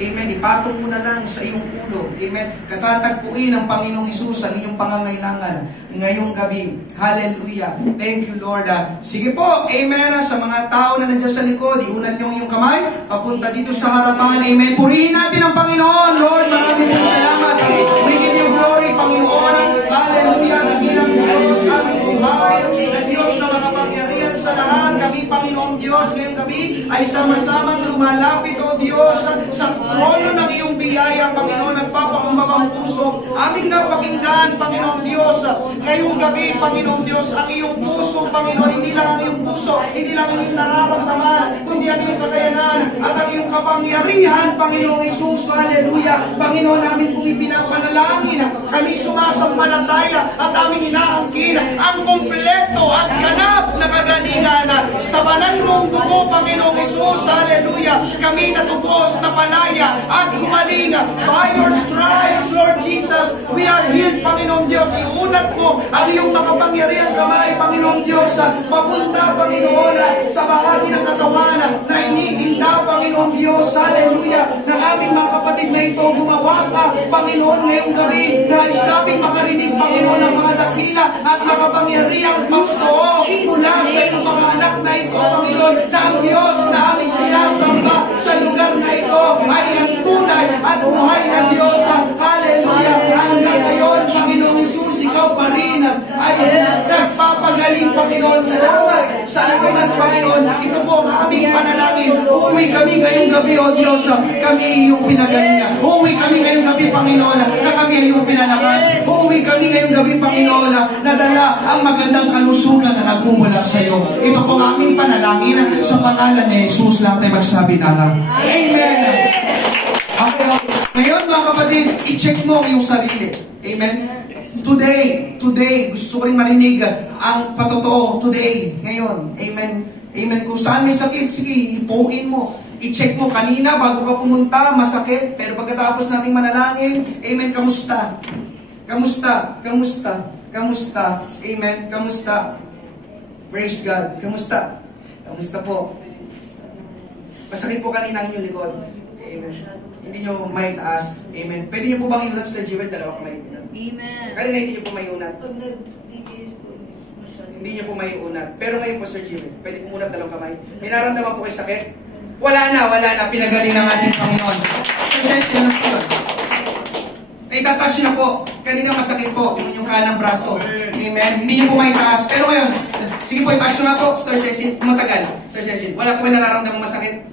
Amen. Ipatong mo na lang sa iyong ulo. Amen. Katatagpuin ng Panginoong Hesus ang inyong pangangailangan ngayong gabi. Hallelujah. Thank you, Lord. Sige po, amen. Sa mga tao na nandiyan sa likod, iunat niyo yung kamay, papunta dito sa harapan. Amen. Purihin natin ang Panginoon. Lord, maraming salamat. We give you glory, Panginoon. Hallelujah. Naginang Diyos, aming buhay. Na Diyos na makapangyarihan sa lahat. Kami, Panginoon Diyos, ngayong gabi ay sama-samang lumalapit, O Diyos, sa trono ng iyong biyaya, Panginoon, nagpapakumbabang puso. Aming napakinggan, Panginoon Diyos, ngayong gabi, Panginoon Diyos, ang iyong puso, Panginoon, hindi lang ang iyong puso, hindi lang ang iyong nararamdaman, kundi ang iyong kakayanan at ang iyong kapangyarihan, Panginoong Hesus. Hallelujah. Panginoon, namin pong ipinapanalangin, kami sumasampalataya at aming inaangkin ang kumpleto at ganap na kagalingan sa banal mong dugo, Panginoong Hesus. Hallelujah. Kami natubos na palaya at gumaling by your stripes, Lord Jesus. We are healed, Panginoon Diyos. Iunat mo ang iyong makapangyarihan kamay, Panginoon Diyos, papunta, Panginoon, sa bahagi ng katawan na iniinda, Panginoon Diyos. Hallelujah. Ng aming mga kapatid na ito, gumawa ka, Panginoon, ngayong gabi, na isnabing makarinig, Panginoon, ng mga dakila at makapangyarihang pagtoo mula sa iyong mga anak na ito, Panginoon, na ang Diyos na aming sinasamba sa lugar na ito ay ang tunay at buhay na Diyos. Hallelujah. Hanggang ngayon, Panginoon Hesus, ikaw pa rin ay nagpapagaling, Panginoon. Salamat. Salamat, Panginoon. Ito po ang aming panalangin. Uuwi kami ngayong gabi, O Diyos. Kami iyong pinagalingan. Uuwi kami ngayong gabi, Panginoon, na kami iyong pinalakas. Uuwi kami ngayong gabi, Panginoon, na dala ang magandang kalusugan na nagmumula sa iyo. Ito po ang aming panalangin sa pangalan ni Jesus. Lahat ay magsabi na lang. Amen. Okay. Ngayon, mga kapatid, i-check mo yung sarili. Amen. Today, gusto ko rin marinig ang patotoo. Today, ngayon. Amen. Amen. Kung saan may sakit, sige, ipuin mo. I-check mo kanina, bago ka pumunta, masakit. Pero pagkatapos nating manalangin, amen, kamusta? Kamusta? Kamusta? Kamusta? Amen. Kamusta? Praise God. Kamusta? Kamusta po? Masakit po kanina ang inyong likod. Amen. Hindi nyo may taas. Amen. Pwede nyo po bang iunat, Sir Jewel? Dalawa kamay. Amen. Kanina hindi nyo po may unat. Pag nag-DJs po, Hindi nyo po may unat. Pero ngayon po, Sir Jewel, pwede po unat dalawang kamay. May naramdaman po kayo sakit? Wala na. Pinagaling ng ating Panginoon. Sensation na po yun. Ay, tataas nyo na po. Kanina masakit po yung inyong kanang braso. Amen. Hindi nyo po may taas. Pero ngayon, sige po, itaas nyo na po, Sir Cecil. Matagal, Sir Cecil. Wala po kayo nararamdaman masakit?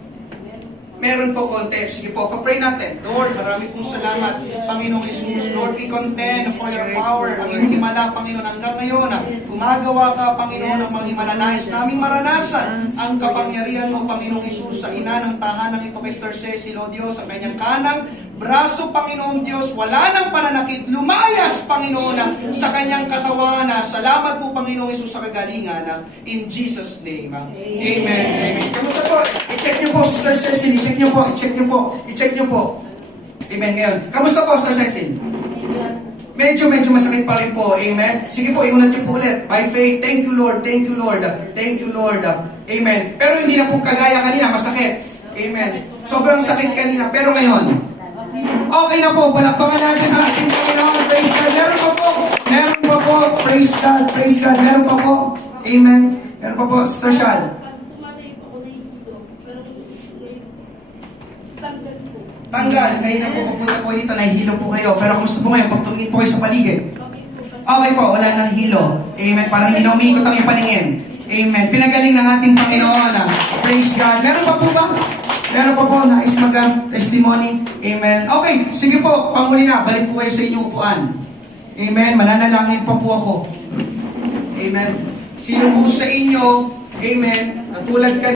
Meron po konti. Sige po, pa-pray natin. Lord, marami pong salamat. Panginoong Jesus, Lord, we content for your power. Ang iyong himala, Panginoon, hanggang ngayon, gumagawa ka, Panginoon, ng mga himala. Nais naming maranasan ang kapangyarihan mo, Panginoong Jesus, sa ina ng tahanan ito kay Sir Cecil, O Diyos, sa kanyang kanang braso, Panginoong Diyos, wala ng pananakit, lumayas, Panginoon, sa kanyang katawan. Salamat po, Panginoong Isus, sa kagalingan. In Jesus' name. Amen. Amen. Kamusta po? I-check niyo po, Sister Cecil. I-check niyo po. I-check niyo po. I-check niyo po. Amen. Ngayon. Kamusta po, Sister Cecil? Medyo masakit pa rin po. Amen. Sige po, iunat niyo po ulit. By faith, thank you, Lord. Thank you, Lord. Thank you, Lord. Amen. Pero hindi na po kagaya kanina, masakit. Amen. Sobrang sakit kanina. Pero ngayon, okay na po, palakpakan natin ang ating Panginoon. Praise God. Meron pa po. Meron pa po. Praise God. Praise God. Meron pa po. Amen. Meron pa po. Sister Shal. Tanggal. Kayo na po papunta po dito. Nahihilo po kayo. Pero kumusta po ngayon? Pagtungin po kayo sa paligid. Okay po. Wala nang hilo. Amen. Parang hindi na umiikot ang yung paningin. Amen. Pinagaling ng ating Panginoon. Praise God. Meron pa po ba? Meron pa po, nais mag-testimony. Amen. Okay, sige po, panguli na. Balik po kayo sa inyong upuan. Amen. Mananalangin pa po ako. Amen. Sino po sa inyo, amen, tulad ka